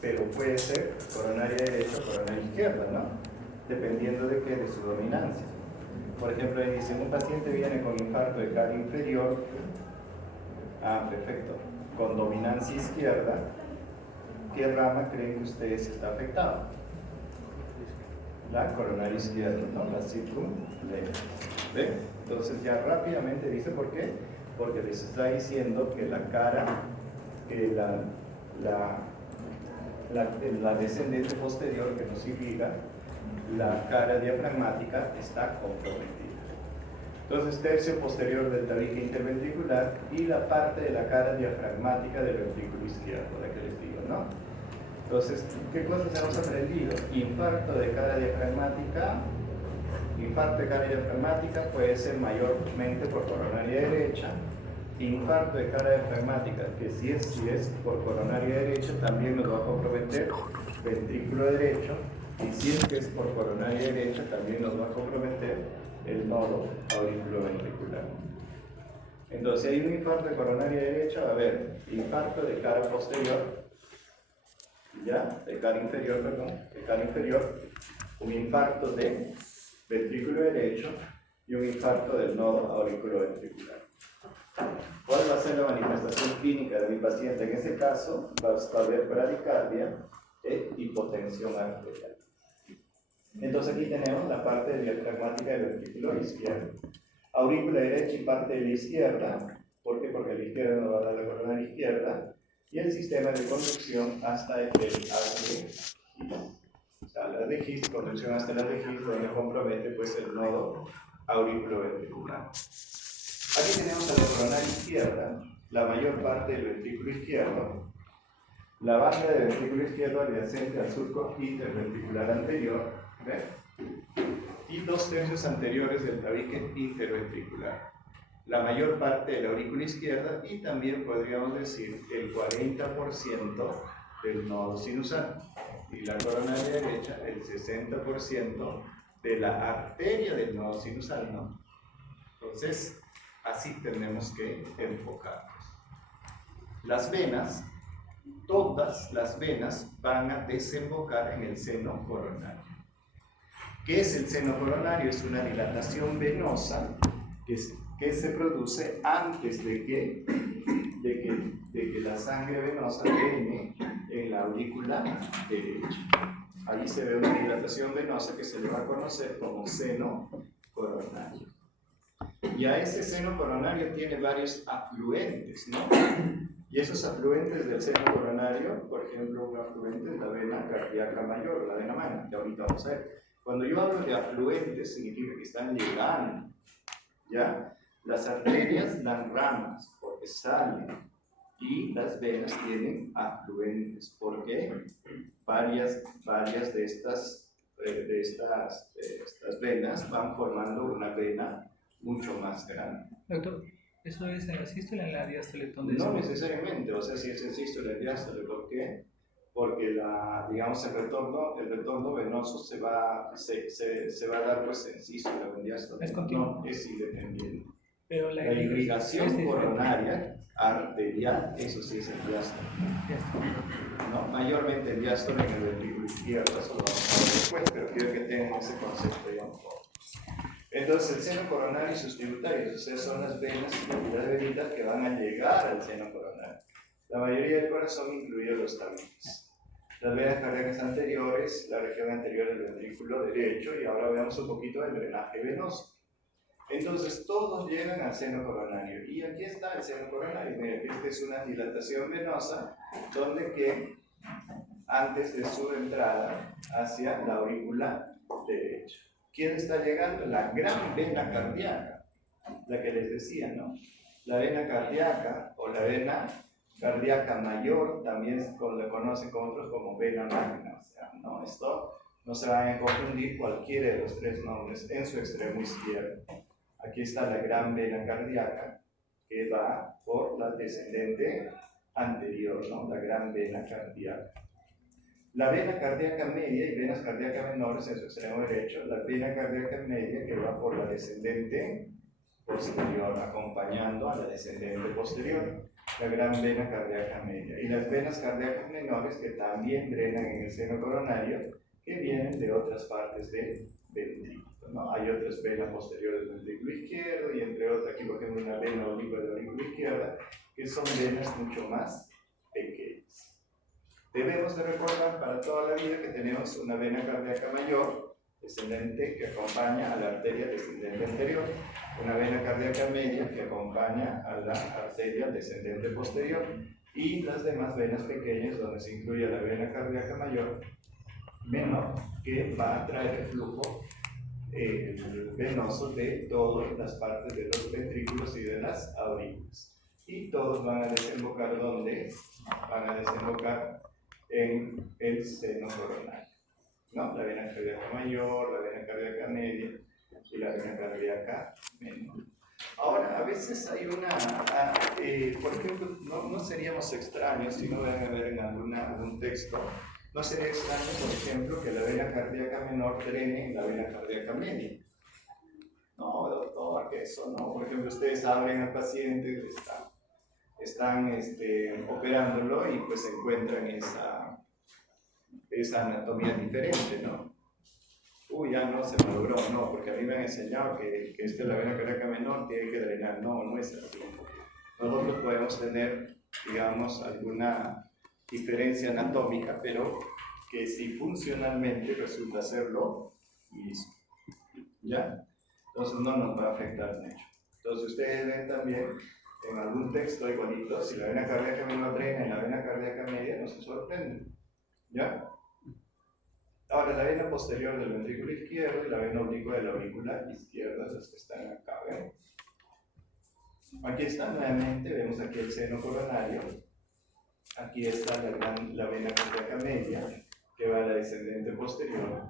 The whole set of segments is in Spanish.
pero puede ser coronaria derecha o coronaria izquierda, ¿no? Dependiendo de qué, de su dominancia. Por ejemplo, ahí dice, un paciente viene con infarto de cara inferior, perfecto, con dominancia izquierda, ¿qué rama creen que ustedes está afectada? La coronaria izquierda, ¿no? La circunfleja. ¿Ve? Entonces ya rápidamente dice por qué, porque les está diciendo que la cara, que la descendente posterior que nos irriga, la cara diafragmática está comprometida. Entonces, tercio posterior del tabique interventricular y la parte de la cara diafragmática del ventrículo izquierdo, la que les digo, ¿no? Entonces, ¿qué cosas hemos aprendido? Infarto de cara diafragmática. Infarto de cara diafragmática puede ser mayormente por coronaria derecha. Infarto de cara diafragmática, que si es por coronaria derecha, también nos va a comprometer ventrículo derecho. Y si es que es por coronaria derecha, también nos va a comprometer el nodo auriculoventricular. Entonces, si hay un infarto de coronaria derecha, va a haber infarto de cara posterior, ¿ya? De cara inferior, perdón, de cara inferior, un infarto de ventrículo derecho y un infarto del nodo auriculoventricular. ¿Cuál va a ser la manifestación clínica de mi paciente? En ese caso, va a haber bradicardia e hipotensión arterial. Entonces aquí tenemos la parte diafragmática del ventrículo izquierdo. Aurícula derecha y parte de la izquierda. ¿Por qué? Porque a la izquierda nos va a dar la coronaria izquierda. Y el sistema de conducción hasta el haz de His. O sea, la de His, conducción hasta la de His, donde compromete pues el nodo auriculoventricular. Aquí tenemos a la coronaria izquierda, la mayor parte del ventrículo izquierdo, la banda del ventrículo izquierdo adyacente al surco interventricular anterior, ¿ve? Y 2/3 anteriores del tabique interventricular. La mayor parte de la aurícula izquierda y también podríamos decir el 40% del nodo sinusal. Y la coronaria derecha, el 60% de la arteria del nodo sinusal, ¿no? Entonces, así tenemos que enfocarnos. Las venas, todas las venas van a desembocar en el seno coronario. ¿Qué es el seno coronario? Es una dilatación venosa que se produce antes de que la sangre venosa drene en la aurícula derecha. Ahí se ve una dilatación venosa que se le va a conocer como seno coronario. Y a ese seno coronario tiene varios afluentes, ¿no? Y esos afluentes del seno coronario, por ejemplo, un afluente es la vena cardíaca mayor, la vena magna, que ahorita vamos a ver. Cuando yo hablo de afluentes, significa que están llegando, ¿ya? Las arterias dan ramas porque salen y las venas tienen afluentes. ¿Por qué? Varias de estas venas van formando una vena mucho más grande. Doctor, ¿eso es en la sístole o en la diástole? No necesariamente, o sea, si es en sístole o en diástole. ¿Por qué? Porque digamos, el retorno venoso se va a dar pues en sístole o en diástole. Es continuo. No, es independiente. Pero la irrigación coronaria arterial, eso sí es el diástole. ¿No? Mayormente el diástole en el ventrículo izquierdo, eso lo vamos a ver después, pero quiero que tengan ese concepto ya un poco. Entonces, el seno coronario y sus tributarios, o sea, son las venas y cantidad de venitas que van a llegar al seno coronario. La mayoría del corazón, incluidos los tabiques. Las venas cardíacas anteriores, la región anterior del ventrículo derecho, y ahora veamos un poquito del drenaje venoso. Entonces, todos llegan al seno coronario. Y aquí está el seno coronario. Mira, esta es una dilatación venosa, donde que antes de su entrada hacia la aurícula derecha. ¿Quién está llegando? La gran vena cardíaca, la que les decía, ¿no? La vena cardíaca o la vena cardíaca mayor también la conocen con otros como vena magna. O sea, ¿no? Esto no se van a confundir cualquiera de los tres nombres en su extremo izquierdo. Aquí está la gran vena cardíaca que va por la descendente anterior, ¿no? La gran vena cardíaca. La vena cardíaca media y venas cardíacas menores en su extremo derecho, la vena cardíaca media que va por la descendente posterior, acompañando a la descendente posterior. la gran vena cardíaca media, y las venas cardíacas menores que también drenan en el seno coronario, que vienen de otras partes del ventrículo, ¿no? Hay otras venas posteriores del ventrículo izquierdo, y entre otras, aquí por ejemplo una vena oblicua del aurícula izquierda, que son venas mucho más pequeñas. Debemos de recordar para toda la vida que tenemos una vena cardíaca mayor, descendente, que acompaña a la arteria descendente anterior, una vena cardíaca media que acompaña a la arteria descendente posterior, y las demás venas pequeñas donde se incluye la vena cardíaca mayor menor, que va a traer el flujo venoso de todas las partes de los ventrículos y de las aurículas. Y todos van a desembocar ¿dónde? Van a desembocar en el seno coronario, ¿no? La vena cardíaca mayor, la vena cardíaca media y la vena cardíaca menor. Ahora, a veces hay por ejemplo, no seríamos extraños si no van a ver en algún texto, no sería extraño, por ejemplo, que la vena cardíaca menor drene en la vena cardíaca media. No, doctor, que eso no. Por ejemplo, ustedes abren al paciente, están operándolo y pues encuentran esa anatomía diferente, ¿no? Uy, ya no se me logró, no, porque a mí me han enseñado que la vena cardíaca menor tiene que drenar. No, no es así. Nosotros podemos tener, digamos, alguna diferencia anatómica, pero que si funcionalmente resulta serlo mismo. ¿Ya? Entonces no nos va a afectar mucho. Entonces ustedes ven también en algún texto igualito, si la vena cardíaca menor drena en la vena cardíaca media, no se sorprenden. ¿Ya? Ahora, la vena posterior del ventrículo izquierdo y la vena oblicua de la aurícula izquierda, las que están acá, ¿ven? Aquí está nuevamente, vemos aquí el seno coronario. Aquí está la vena cardíaca media, que va a la descendente posterior,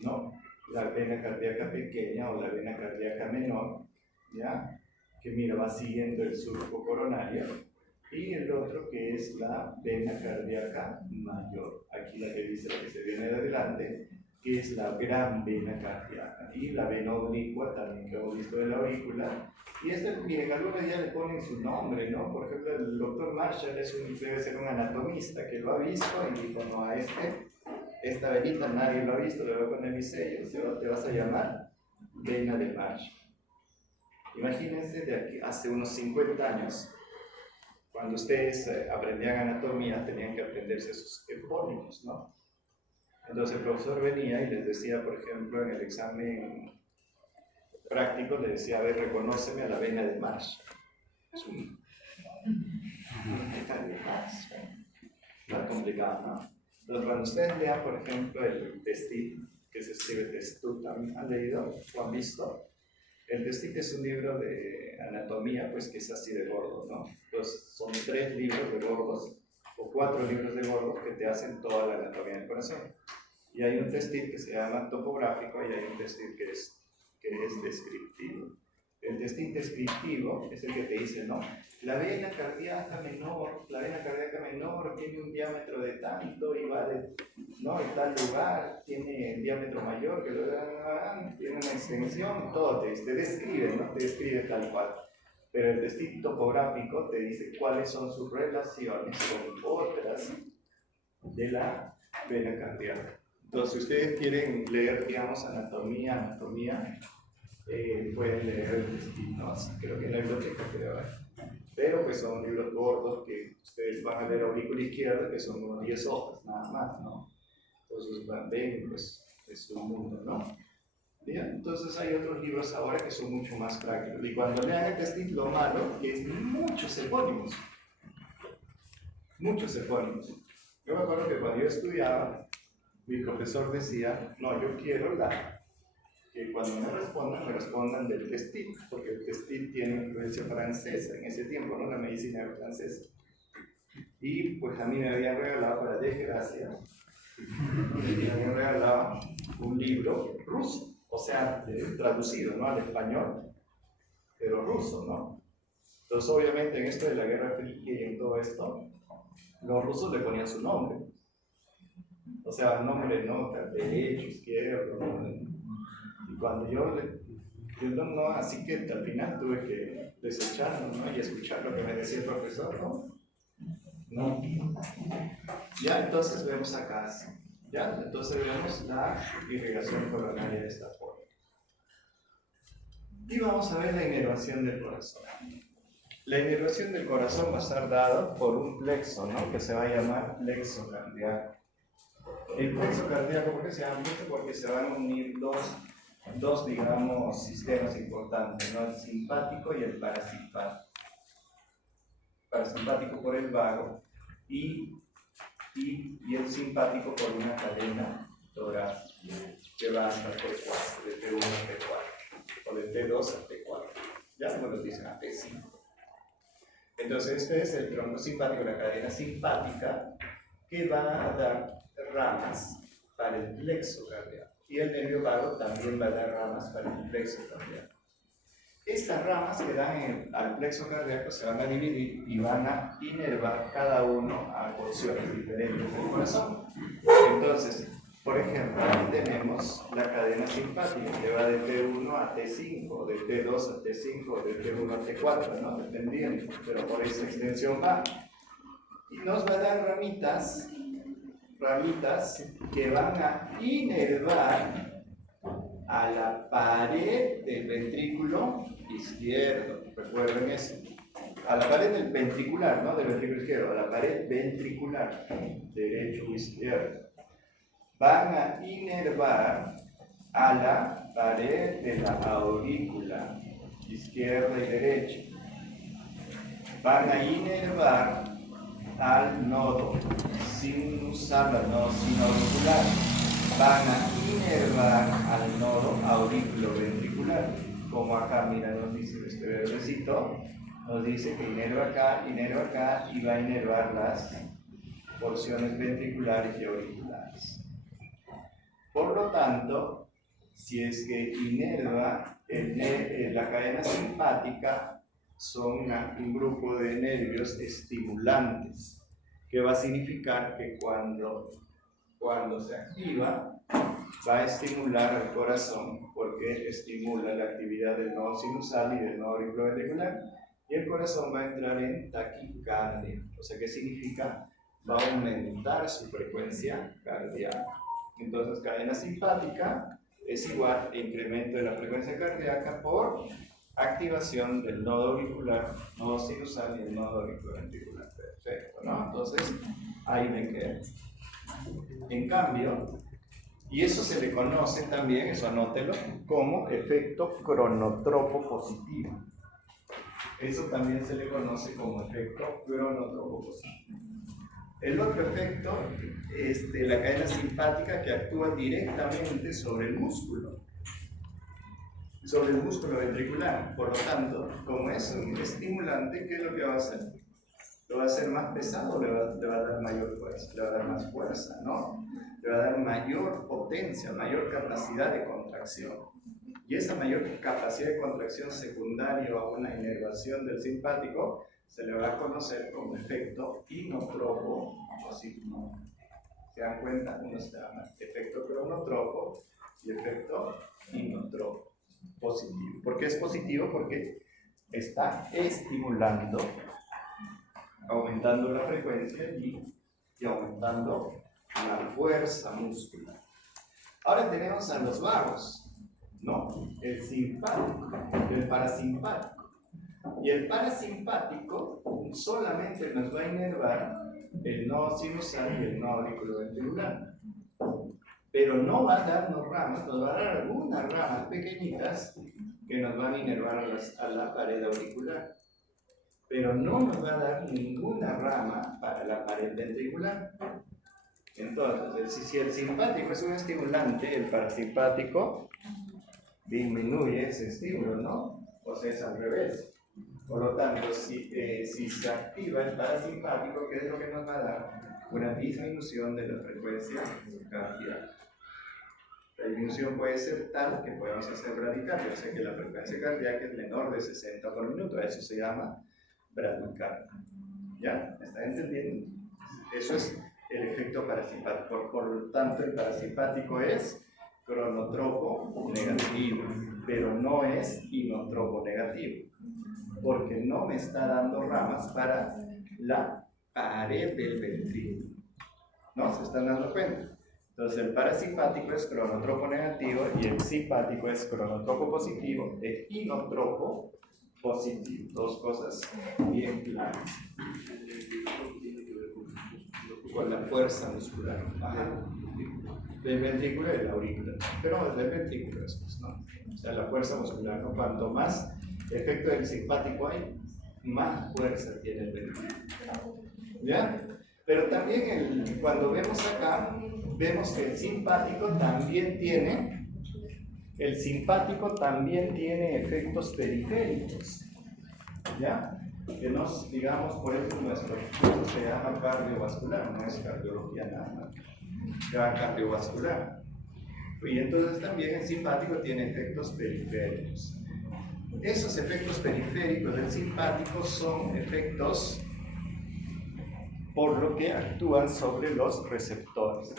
¿no? La vena cardíaca pequeña o la vena cardíaca menor, ¿ya? Que mira, va siguiendo el surco coronario. Y el otro que es la vena cardíaca mayor. Aquí la que dice la que se viene de adelante, que es la gran vena cardíaca. Y la vena oblicua también que hemos visto de la aurícula. Y miren, algunos ya le ponen su nombre, ¿no? Por ejemplo, el doctor Marshall debe ser un anatomista que lo ha visto y dijo, no, esta venita nadie lo ha visto, le voy a poner mi sello, te vas a llamar vena de Marshall. Imagínense de aquí, hace unos 50 años, cuando ustedes aprendían anatomía, tenían que aprenderse sus epónimos, ¿no? Entonces el profesor venía y les decía, por ejemplo, en el examen práctico, le decía, a ver, reconóceme a la vena de Marshall. Es una vena de Marshall. No es complicado, ¿no? Entonces, cuando ustedes lean, por ejemplo, el Testit, que se escribe Testut, ¿han leído o han visto? El Testit es un libro de anatomía, pues que es así de gordo, ¿no? Entonces, son 3 libros de gordos, o 4 libros de gordos que te hacen toda la anatomía del corazón. Y hay un Testit que se llama topográfico y hay un Testit que es descriptivo. El Testit descriptivo es el que te dice, ¿no? La vena cardíaca menor tiene un diámetro de tanto y va de tal lugar, tiene el diámetro mayor, tiene una extensión, todo te describe, ¿no? Te describe tal cual. Pero el Testit topográfico te dice cuáles son sus relaciones con otras de la vena cardíaca. Entonces, si ustedes quieren leer, digamos, anatomía, pueden leer el Testit, ¿no? Creo que en la biblioteca, pero pues son libros gordos que ustedes van a leer aurícula izquierda, que son unos 10 hojas, nada más, ¿no? Entonces, ven, pues, es un mundo, ¿no? Bien, entonces hay otros libros ahora que son mucho más prácticos. Y cuando lean el Testit, lo malo es muchos epónimos. Muchos epónimos. Yo me acuerdo que cuando yo estudiaba, mi profesor decía, no, yo quiero que cuando me respondan del Testit, porque el Testit tiene influencia francesa en ese tiempo, ¿no? La medicina era francesa. Y pues a mí me habían regalado, para desgracia, me habían regalado un libro ruso, o sea, traducido, ¿no? Al español, pero ruso, ¿no? Entonces, obviamente, en esto de la Guerra Fría y en todo esto, los rusos le ponían su nombre. O sea, nombre, ¿no? Derecho, izquierdo, ¿no? Y cuando yo Yo no, así que al final tuve que desecharlo, ¿no? Y escuchar lo que me decía el profesor, ¿no? No. Ya, entonces vemos acá, ya, entonces vemos la irrigación coronaria de esta forma. Y vamos a ver la inervación del corazón. La inervación del corazón va a estar dada por un plexo, ¿no? Que se va a llamar plexo cardíaco. El plexo cardíaco, ¿por qué se llama plexo? Porque se van a unir dos, digamos, sistemas importantes, ¿no? El simpático y el parasimpático. Parasimpático por el vago y el simpático por una cadena torácica que va hasta T4, de T1 a T4, o de T2 a T4. Ya algunos dicen a T5. Entonces, este es el tronco simpático, la cadena simpática, que va a dar ramas para el plexo cardíaco. Y el nervio vago también va a dar ramas para el plexo cardíaco. Estas ramas que dan al plexo cardíaco se van a dividir y van a inervar cada uno a porciones diferentes del corazón. Entonces, por ejemplo, aquí tenemos la cadena simpática que va de T1 a T5, de T2 a T5, de T1 a T4, ¿no? Dependiendo, pero por esta extensión va. Y nos va a dar ramitas que van a inervar a la pared del ventrículo izquierdo. Recuerden eso. A la pared del ventricular, no del ventrículo izquierdo, a la pared ventricular, derecho o izquierdo. Van a inervar a la pared de la aurícula, izquierda y derecha. Van a inervar al nodo sinusal, al nodo sinoauricular. Van a inervar al nodo auriculoventricular. Como acá, mira, nos dice este verdecito, nos dice que inerva acá y va a inervar las porciones ventriculares y auriculares. Por lo tanto, si es que inerva la cadena simpática, son un grupo de nervios estimulantes, que va a significar que cuando se activa, va a estimular al corazón, porque estimula la actividad del nodo sinusal y del nodo auriculoventricular, y el corazón va a entrar en taquicardia. O sea, ¿qué significa? Va a aumentar su frecuencia cardíaca. Entonces, cadena simpática es igual a incremento de la frecuencia cardíaca por activación del nodo auricular, nodo sinusal y el nodo auriculoventricular. Perfecto, ¿no? Entonces, ahí me quedo. En cambio, y eso se le conoce también, eso anótelo, como efecto cronotropo positivo. Eso también se le conoce como efecto cronotropo positivo. El otro efecto es de la cadena simpática que actúa directamente sobre el músculo ventricular. Por lo tanto, como es un estimulante, ¿qué es lo que va a hacer? ¿Lo va a hacer más pesado o le va a dar mayor fuerza? Le va a dar más fuerza, ¿no? Le va a dar mayor potencia, mayor capacidad de contracción. Y esa mayor capacidad de contracción secundaria a una inervación del simpático se le va a conocer como efecto inotropo positivo. ¿Se dan cuenta? Uno se llama efecto cronotropo y efecto inotropo positivo. ¿Por qué es positivo? Porque está estimulando, aumentando la frecuencia y aumentando la fuerza muscular. Ahora tenemos a los vagos, ¿no? El simpático, el parasimpático. Y el parasimpático solamente nos va a inervar el nodo sinusal y el nodo auriculoventricular. Pero no va a darnos ramas, nos va a dar algunas ramas pequeñitas que nos van a inervar a la pared auricular. Pero no nos va a dar ninguna rama para la pared ventricular. Entonces, si el simpático es un estimulante, el parasimpático disminuye ese estímulo, ¿no? O sea, es al revés. Por lo tanto, si se activa el parasimpático, ¿qué es lo que nos va a dar? Una disminución de la frecuencia cardíaca. La disminución puede ser tal que podemos hacer bradicardia, o sea que la frecuencia cardíaca es menor de 60 por minuto. Eso se llama bradicardia. ¿Ya? ¿Me están entendiendo? Eso es el efecto parasimpático. Por lo tanto, el parasimpático es cronotropo negativo. pero no es inotropo negativo, porque no me está dando ramas para la pared del ventrículo. ¿No? ¿Se están dando cuenta? Entonces el parasimpático es cronotropo negativo y el simpático es cronotropo positivo e inotropo positivo. Dos cosas bien claras. Con la fuerza muscular. Ajá. Del ventrículo y de la aurícula. Pero del ventrículo después, ¿no? O sea, la fuerza muscular, ¿no? Cuanto más efecto del simpático hay, más fuerza tiene el ventrículo. ¿Ya? Pero también cuando vemos acá, vemos que el simpático también tiene efectos periféricos, ¿ya? Que nos, digamos, por eso nuestro curso se llama cardiovascular, no es cardiología nada más, se llama cardiovascular. Y entonces también el simpático tiene efectos periféricos. Esos efectos periféricos del simpático son efectos por lo que actúan sobre los receptores.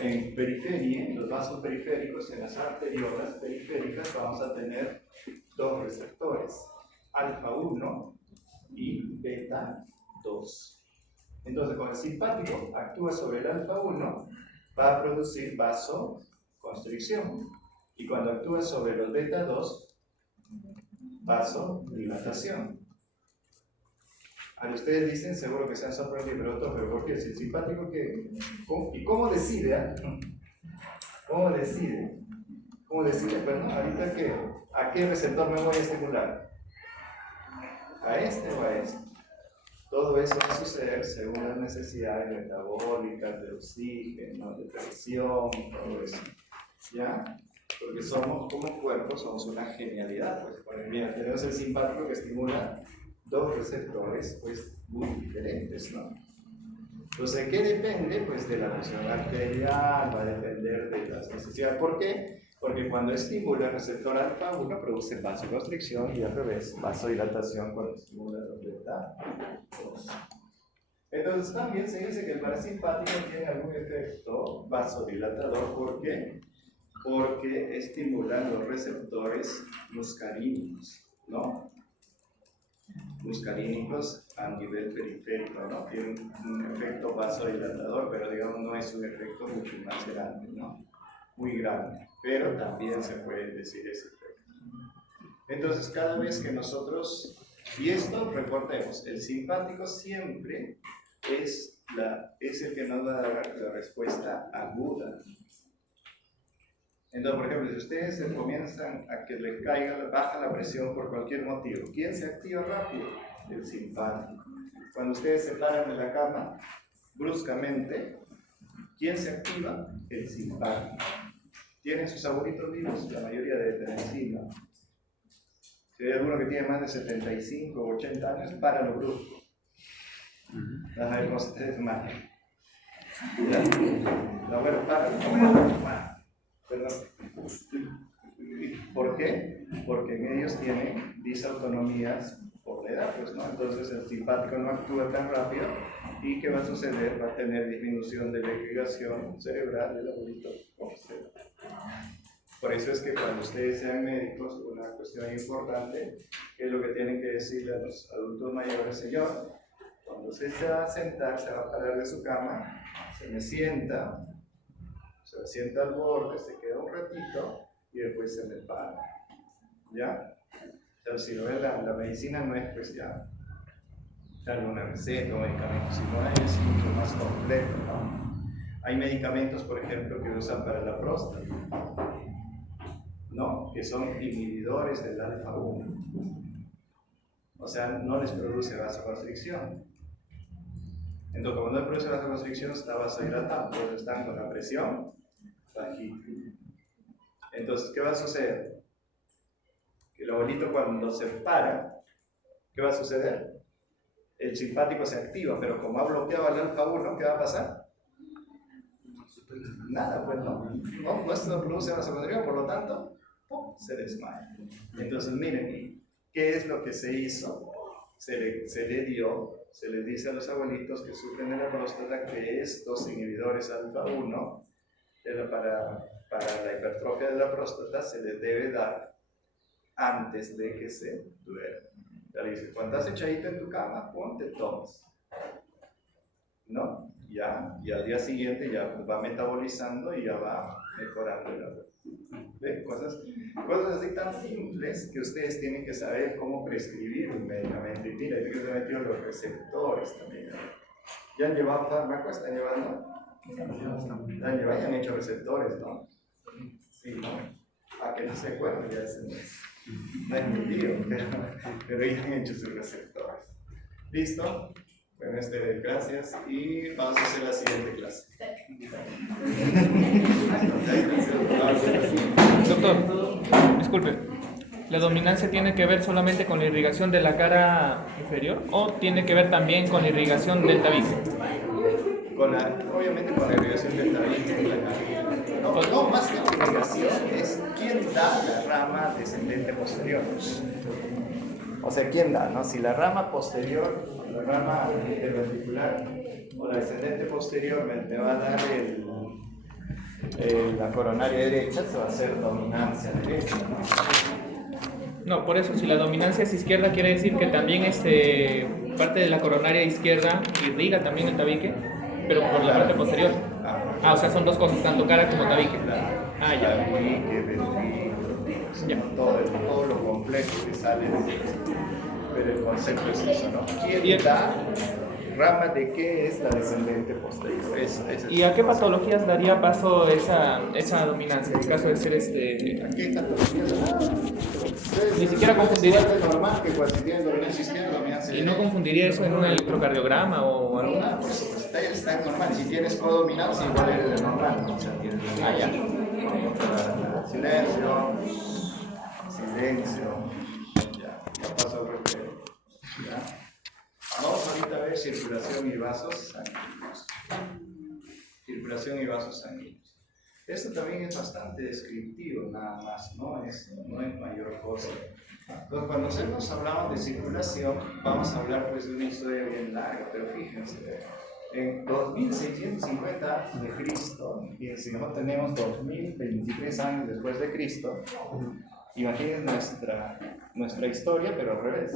En periferia, en los vasos periféricos, en las arteriolas periféricas, vamos a tener dos receptores, alfa 1 y beta 2. Entonces, cuando el simpático actúa sobre el alfa 1, va a producir vasoconstricción. Y cuando actúa sobre los beta 2, vasodilatación. Ahora ustedes dicen, seguro que se han sorprendido, pero ¿por qué? Si el simpático, ¿qué? ¿Y cómo decide? ¿Cómo decide? ¿Cómo decide? Pues no, ahorita ¿qué? ¿A qué receptor me voy a estimular? ¿A este o a este? Todo eso va a suceder según las necesidades metabólicas, de oxígeno, de presión, todo eso. ¿Ya? Porque somos, como cuerpo, somos una genialidad. Pues, mira, tenemos el simpático que estimula dos receptores pues muy diferentes, ¿no? Entonces, ¿qué depende? Pues de la presión arterial, va a depender de las necesidades. ¿Por qué? Porque cuando estimula el receptor alfa 1 produce vasoconstricción y al revés, vasodilatación cuando estimula el beta 2. Entonces también se dice que el parasimpático tiene algún efecto vasodilatador. ¿Por qué? Porque estimulan los receptores muscarínicos, ¿no? Muscarínicos a nivel periférico, ¿no? Tiene un efecto vasodilatador, pero digamos no es un efecto mucho más grande, ¿no? Muy grande, pero también se puede decir ese efecto. Entonces, cada vez que nosotros, y esto recordemos, el simpático siempre es el que nos va a dar la respuesta aguda. Entonces, por ejemplo, si ustedes comienzan a que les baja la presión por cualquier motivo, ¿quién se activa rápido? El simpático. Cuando ustedes se paran de la cama, bruscamente, ¿quién se activa? El simpático. ¿Tienen sus abuelitos vivos? La mayoría debe tener encima. Si hay alguno que tiene más de 75 o 80 años, para lo brusco. Vas a ver cómo se desmayan. ¿Ya? No, bueno, para. Perdón. ¿Por qué? Porque en ellos tienen disautonomías por la edad, pues, ¿no? Entonces el simpático no actúa tan rápido y ¿qué va a suceder? Va a tener disminución de la irrigación cerebral del abuelito. Por eso es que cuando ustedes sean médicos, una cuestión importante es lo que tienen que decirle a los adultos mayores: señor, cuando usted se va a sentar, se va a parar de su cama, se me sienta, se sienta al borde, se queda un ratito y después se me para. ¿Ya? Pero si no es la medicina, no es pues ya darle una receta o medicamento, sino es mucho más complejo, ¿no? Hay medicamentos, por ejemplo, que usan para la próstata, ¿no? Que son inhibidores del alfa 1. O sea, no les produce vasoconstricción. Entonces, como no les produce vasoconstricción, está vasodilatado, entonces están con la presión bajita. Entonces, ¿qué va a suceder? Que el abuelito, cuando se para, ¿qué va a suceder? El simpático se activa, pero como ha bloqueado al alfa 1, ¿qué va a pasar? Nada, pues no produce vasoconstricción, por lo tanto, ¡pum!, se desmaya. Entonces, miren, ¿qué es lo que se hizo? Se les dice a los abuelitos que sufren de la próstata que estos inhibidores alfa 1 para la hipertrofia de la próstata se le debe dar antes de que se duerma. Ya le dice, cuando estás echadito en tu cama, ponte tomas. ¿No? Ya, y al día siguiente ya va metabolizando y ya va mejorando el agua. ¿Ven? Cosas así tan simples que ustedes tienen que saber cómo prescribir un medicamento. Y mira, yo he metido los receptores también. ¿Ya han llevado fármacos? ¿Están llevando? ¿Han llevado? ¿Ya han hecho receptores, no? Sí, ¿no? A que no se acuerdan, ya no es mi lío, pero ya han hecho sus receptores. ¿Listo? Bueno, gracias y vamos a hacer la siguiente clase. Doctor, disculpe, ¿la dominancia tiene que ver solamente con la irrigación de la cara inferior o tiene que ver también con la irrigación del tabique? Obviamente con la irrigación del tabique. No, más que la irrigación es quién da la rama descendente posterior. O sea, ¿quién da? ¿No? Si la rama posterior, la rama interventricular o la descendente posterior me va a dar la coronaria derecha, se va a hacer dominancia derecha, ¿no? No, por eso, si la dominancia es izquierda, quiere decir que también parte de la coronaria izquierda irriga también el tabique, pero por la parte posterior. O sea, son dos cosas, tanto cara como tabique. Ya. Tabique, ventrículo, todo lo complejo que sale de esto. Pero el concepto es eso, ¿no? ¿Quién da rama de qué es la descendente posterior? ¿Y a qué patologías daría paso esa dominancia? En caso de ser ¿A qué patologías? Ni siquiera confundiría. Es normal que cuando tienen dominancia izquierda, dominancia ¿Y no confundiría eso en un electrocardiograma o algo? No, pues está normal. Si tienes codominancia, igual eres de normal. O sea, tienes Silencio. Ya pasó porque. Ya. Vamos ahorita a ver circulación y vasos sanguíneos. Circulación y vasos sanguíneos. Esto también es bastante descriptivo, nada más, no es mayor cosa. Entonces, cuando nosotros hablamos de circulación, vamos a hablar pues de una historia bien larga, pero fíjense, en 2650 antes de Cristo, y si no tenemos 2023 años después de Cristo, imagínense nuestra historia, pero al revés.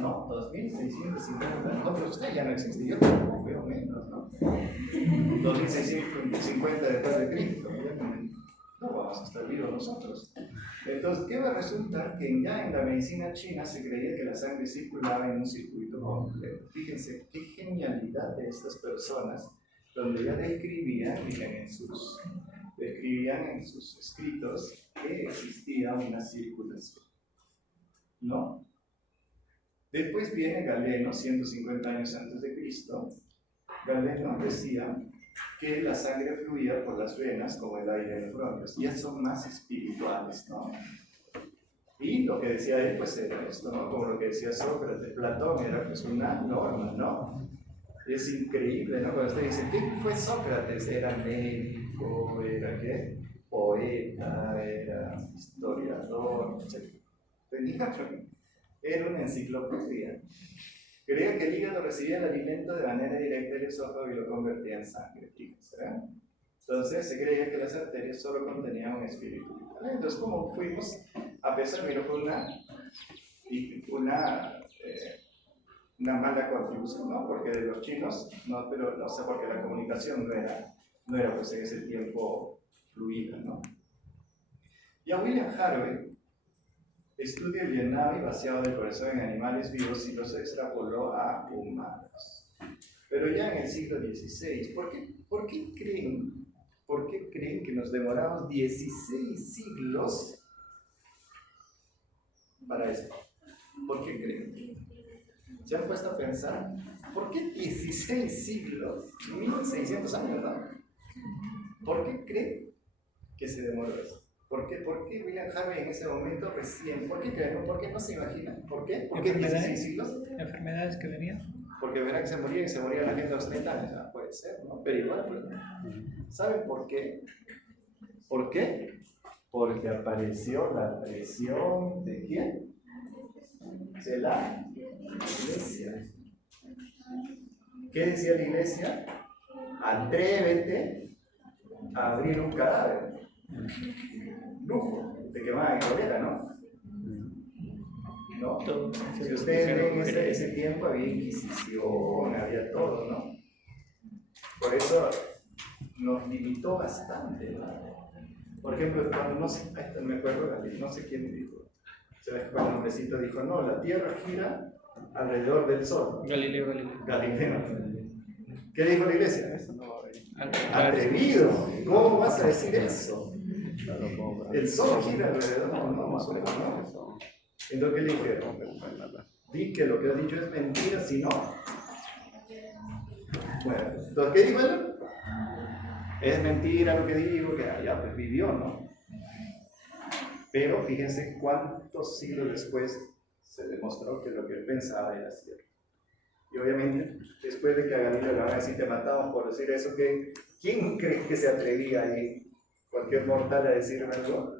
No, 2650, no, pero usted ya no existe, yo tampoco veo menos, ¿no? 2650 después de Cristo, no vamos a estar vivos nosotros. Entonces, ¿qué va a resultar? Que ya en la medicina china se creía que la sangre circulaba en un circuito completo. Fíjense qué genialidad de estas personas, donde ya describían en sus escritos que existía una circulación. ¿No? Después viene Galeno, 150 años antes de Cristo. Galeno decía que la sangre fluía por las venas como el aire en los bronquios. Ya son más espirituales, ¿no? Y lo que decía él, pues era esto, ¿no? Como lo que decía Sócrates, Platón, era pues una norma, ¿no? Es increíble, ¿no? Cuando usted dice, ¿qué fue Sócrates? Era médico, era ¿qué? Poeta, era historiador, etc. Era una enciclopedia. Creía que el hígado recibía el alimento de manera directa del esófago y lo convertía en sangre, fíjense, ¿verdad? Entonces se creía que las arterias solo contenían un espíritu vital. Entonces, ¿cómo fuimos? A pesar de que fue una mala contribución, ¿no? Porque de los chinos, no, pero no sé, porque la comunicación no era pues en ese tiempo fluida, ¿no? Y a William Harvey estudia el llenado y vaciado del corazón en animales vivos y los extrapoló a humanos. Pero ya en el siglo XVI, ¿por qué creen que nos demoramos 16 siglos para esto? ¿Por qué creen? ¿Se han puesto a pensar? ¿Por qué 16 siglos? 1600 años, ¿no? ¿Por qué creen que se demoró eso? ¿Por qué William Harvey en ese momento recién? ¿Por qué creen? ¿Por qué no se imaginan? ¿Por qué? ¿Por qué 16 siglos? ¿Enfermedades que venían? Porque verán que se moría la gente a los 30 años. Ah, puede ser, ¿no? Pero igual, pues, ¿saben por qué? ¿Por qué? Porque apareció la presión ¿de quién? De la iglesia. ¿Qué decía la iglesia? Atrévete a abrir un cadáver. Lujo, te quemaban en hoguera, ¿no? ¿No? Si ustedes ven ese tiempo había inquisición, había todo, ¿no? Por eso nos limitó bastante, ¿no? Por ejemplo, cuando no sé, me acuerdo, no sé quién dijo, cuando un hombrecito dijo, no, la Tierra gira alrededor del Sol. Galileo. ¿Qué dijo la iglesia? Atrevido, ¿cómo vas a decir eso? El Sol gira alrededor, no. Entonces, ¿qué le dijeron? Di que lo que has dicho es mentira, si no. Bueno, entonces, ¿qué dijo él? Es mentira lo que digo, que ya pues vivió, ¿no? Pero fíjense cuántos siglos después se demostró que lo que él pensaba era cierto. Y obviamente, después de que a Galileo le van a decir te matamos por decir eso, ¿quién cree que se atrevía ahí? Cualquier mortal a decir algo,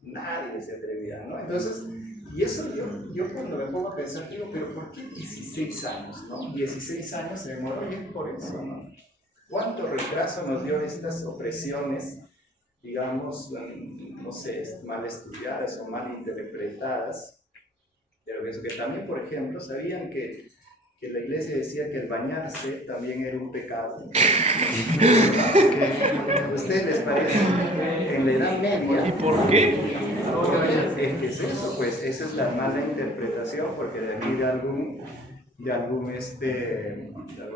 nadie se atrevía, ¿no? Entonces, y eso yo cuando me pongo a pensar, digo, pero ¿por qué 16 años, no? 16 años se demoró y es por eso, ¿no? ¿Cuánto retraso nos dio estas opresiones, digamos, no sé, mal estudiadas o mal interpretadas? Pero eso que también, por ejemplo, sabían que la iglesia decía que el bañarse también era un pecado. ¿A ustedes les parece? En la Edad Media. ¿Y por qué? Es que es eso, pues, esa es la mala interpretación, porque de aquí de algún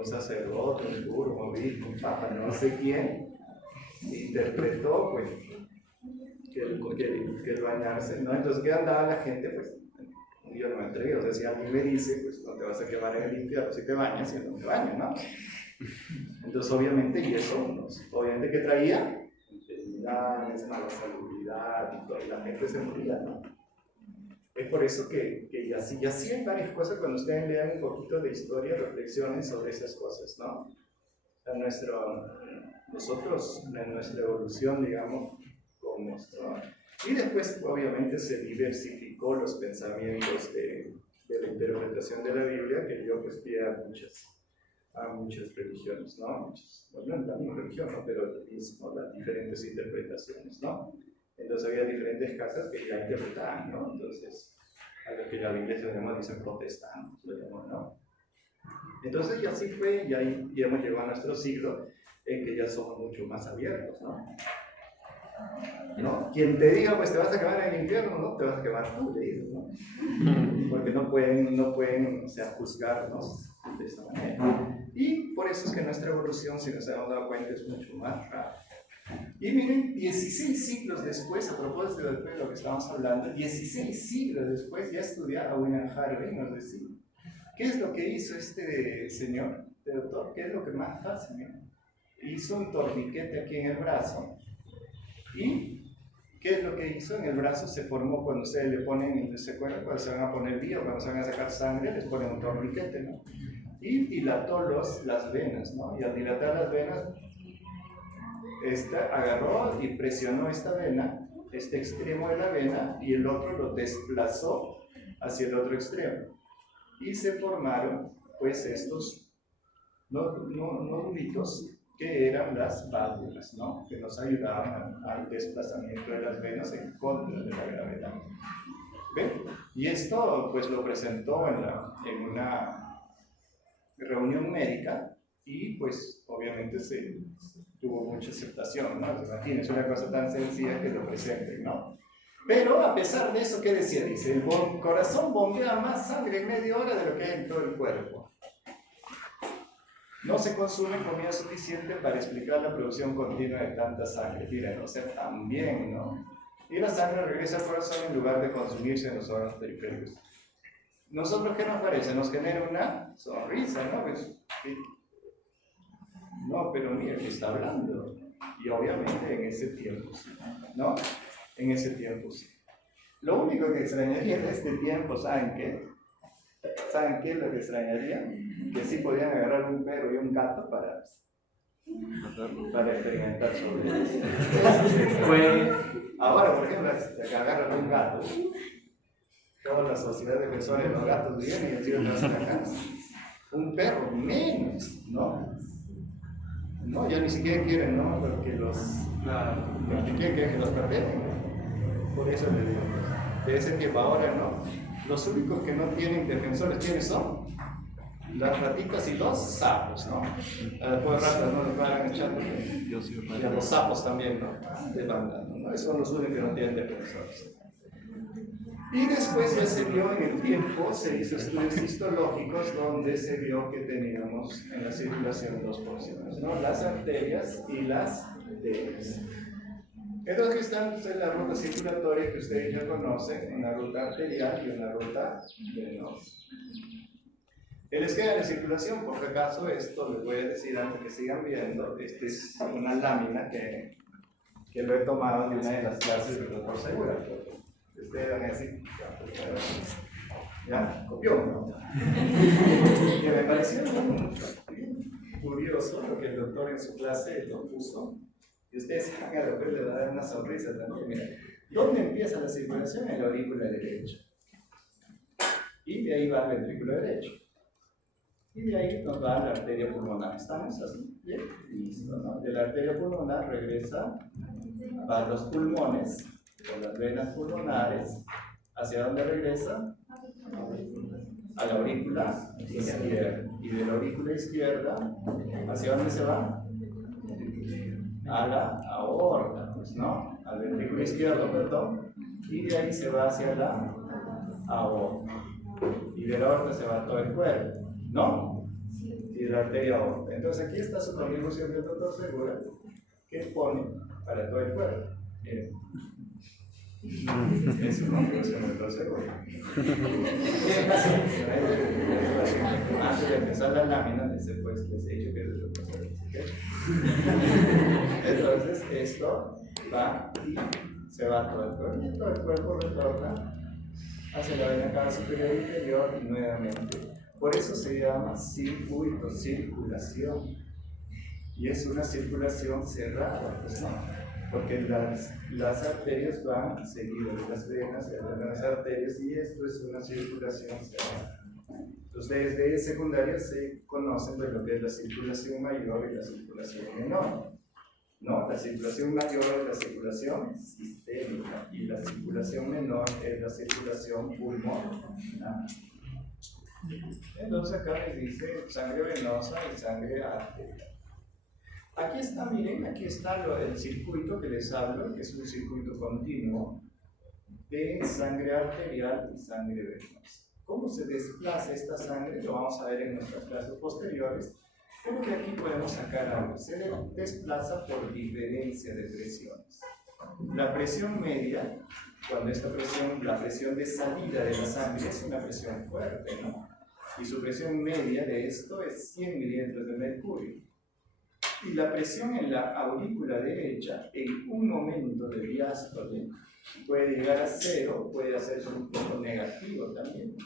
sacerdote, un cura, un obispo, un papa, no sé quién, interpretó, pues, que el bañarse, ¿no? Entonces, ¿qué andaba la gente? Pues, yo no me atreví, o sea, si alguien me dice, pues no te vas a quemar en el infierno si te bañas, si no te bañas, ¿no? Entonces, obviamente, y eso, obviamente, ¿qué traía? Enfermedades, mala salubridad, y toda la gente se moría, ¿no? Es por eso que y así hay varias cosas, cuando ustedes lean un poquito de historia, reflexionen sobre esas cosas, ¿no? Nosotros, en nuestra evolución, digamos, como y después, obviamente, se diversificó los pensamientos de la interpretación de la Biblia, que dio pues pie a muchas religiones, ¿no? No la misma religión, ¿no? Pero las diferentes interpretaciones, ¿no? Entonces había diferentes casas que ya interpretaban, ¿no? Entonces, a lo que la Biblia se llama, dicen protestantes, lo llaman, ¿no? Entonces, y así fue, y ahí ya hemos llegado a nuestro siglo en que ya somos mucho más abiertos, ¿no? Quien te diga, pues te vas a quemar en el infierno, no, te vas a quemar tú, le dices, ¿no? Porque no pueden, o sea, juzgarnos de esta manera. Y por eso es que nuestra evolución, si nos hemos dado cuenta, es mucho más rápida. Y miren, 16 siglos después, a propósito de lo que estamos hablando, 16 siglos después ya estudiaba William Harvey, nos decía, ¿qué es lo que hizo este señor, este doctor? ¿Qué es lo que más hace? Hizo un torniquete aquí en el brazo. ¿Y qué es lo que hizo? En el brazo se formó, cuando ustedes le ponen, ¿se acuerdan? Cuando se van a poner vía o cuando se van a sacar sangre, les ponen un torniquete, ¿no? Y dilató las venas, ¿no? Y al dilatar las venas, agarró y presionó esta vena, este extremo de la vena, y el otro lo desplazó hacia el otro extremo. Y se formaron, pues, estos nódulitos que eran las válvulas, ¿no? Que nos ayudaban al desplazamiento de las venas en contra de la gravedad. ¿Ven? Y esto, pues, lo presentó en una reunión médica y, pues, obviamente tuvo mucha aceptación, ¿no? Imagínense una cosa tan sencilla que lo presenten, ¿no? Pero a pesar de eso, ¿qué decía? Dice, el corazón bombea más sangre en media hora de lo que hay en todo el cuerpo. No se consume comida suficiente para explicar la producción continua de tanta sangre. Miren, o sea, también, ¿no? Y la sangre regresa al corazón en lugar de consumirse en los órganos periféricos. ¿Nosotros qué nos parece? Nos genera una sonrisa, ¿no? Pues, ¿sí? No, pero mira, ¿qué está hablando? Y obviamente en ese tiempo sí, ¿no? En ese tiempo sí. Lo único que extrañaría en este tiempo, ¿saben qué? ¿Saben qué es lo que extrañaría? Que sí podían agarrar un perro y un gato para experimentar sobre eso. Pues, ahora, por ejemplo, si agarran un gato, toda la sociedad defensora de los gatos viene y el tío te hace la casa. Un perro menos, ¿no? No, ya ni siquiera quieren, ¿no? Porque los que quieren que los pertenecen. Por eso le digo, de ese tiempo ahora, ¿no? Los únicos que no tienen defensores, ¿quiénes son? Las ratitas y los sapos, ¿no? Después ratas, ¿no? Los van echando. Y a los sapos también, ¿no? De banda, ¿no? Esos son los únicos que no tienen defensores. Y después ya se vio en el tiempo, se hizo estudios histológicos donde se vio que teníamos en la circulación dos porciones, ¿no? Las arterias y las venas. Entonces aquí están la ruta circulatoria que ustedes ya conocen, una ruta arterial y una ruta venosa. El esquema de circulación, por si acaso, esto les voy a decir antes que sigan viendo, esta es una lámina que lo he tomado de una de las clases del doctor Segura. Ustedes van a decir, ya, copió, ¿no? Que me pareció bien curioso lo que el doctor en su clase lo puso. Y ustedes van a después le va a dar una sonrisa también. Mira, ¿dónde empieza la circulación? En la aurícula derecha. Y de ahí va el ventrículo derecho. Y de ahí nos va la arteria pulmonar. ¿Estamos así? Bien, listo, ¿no? De la arteria pulmonar regresa a los pulmones, con las venas pulmonares. ¿Hacia dónde regresa? A la aurícula izquierda. Y de la aurícula izquierda, ¿hacia dónde se va? A la aorta, pues, ¿no? Al ventrículo izquierdo, perdón. Y de ahí se va hacia la aorta. Y de la aorta se va a todo el cuerpo, ¿no? Y de la arteria aorta. Entonces aquí está su contribución del doctor Segura, que pone para todo el cuerpo. Miren. Es su contribución del doctor Segura. Antes de empezar la lámina, les he dicho que es el doctor Segura. Entonces esto va y se va a todo el cuerpo. Y todo el cuerpo retorna hacia la vena cava superior e inferior y nuevamente. Por eso se llama circuito, circulación. Y es una circulación cerrada, pues, ¿no? Porque las arterias van seguidas de las venas, de las arterias, y esto es una circulación cerrada. Entonces, desde secundaria se conocen de lo que es la circulación mayor y la circulación menor. No, la circulación mayor es la circulación sistémica y la circulación menor es la circulación pulmonar. Entonces acá les dice sangre venosa y sangre arterial. Aquí está, miren, aquí está el circuito que les hablo, que es un circuito continuo de sangre arterial y sangre venosa. ¿Cómo se desplaza esta sangre? Lo vamos a ver en nuestras clases posteriores. Pero que aquí podemos sacar algo. Se desplaza por diferencia de presiones. La presión media, cuando esta presión, la presión de salida de la sangre es una presión fuerte, ¿no? Y su presión media de esto es 100 milímetros de mercurio. Y la presión en la aurícula derecha, en un momento de diástole, puede llegar a 0, puede hacerse un poco negativo también.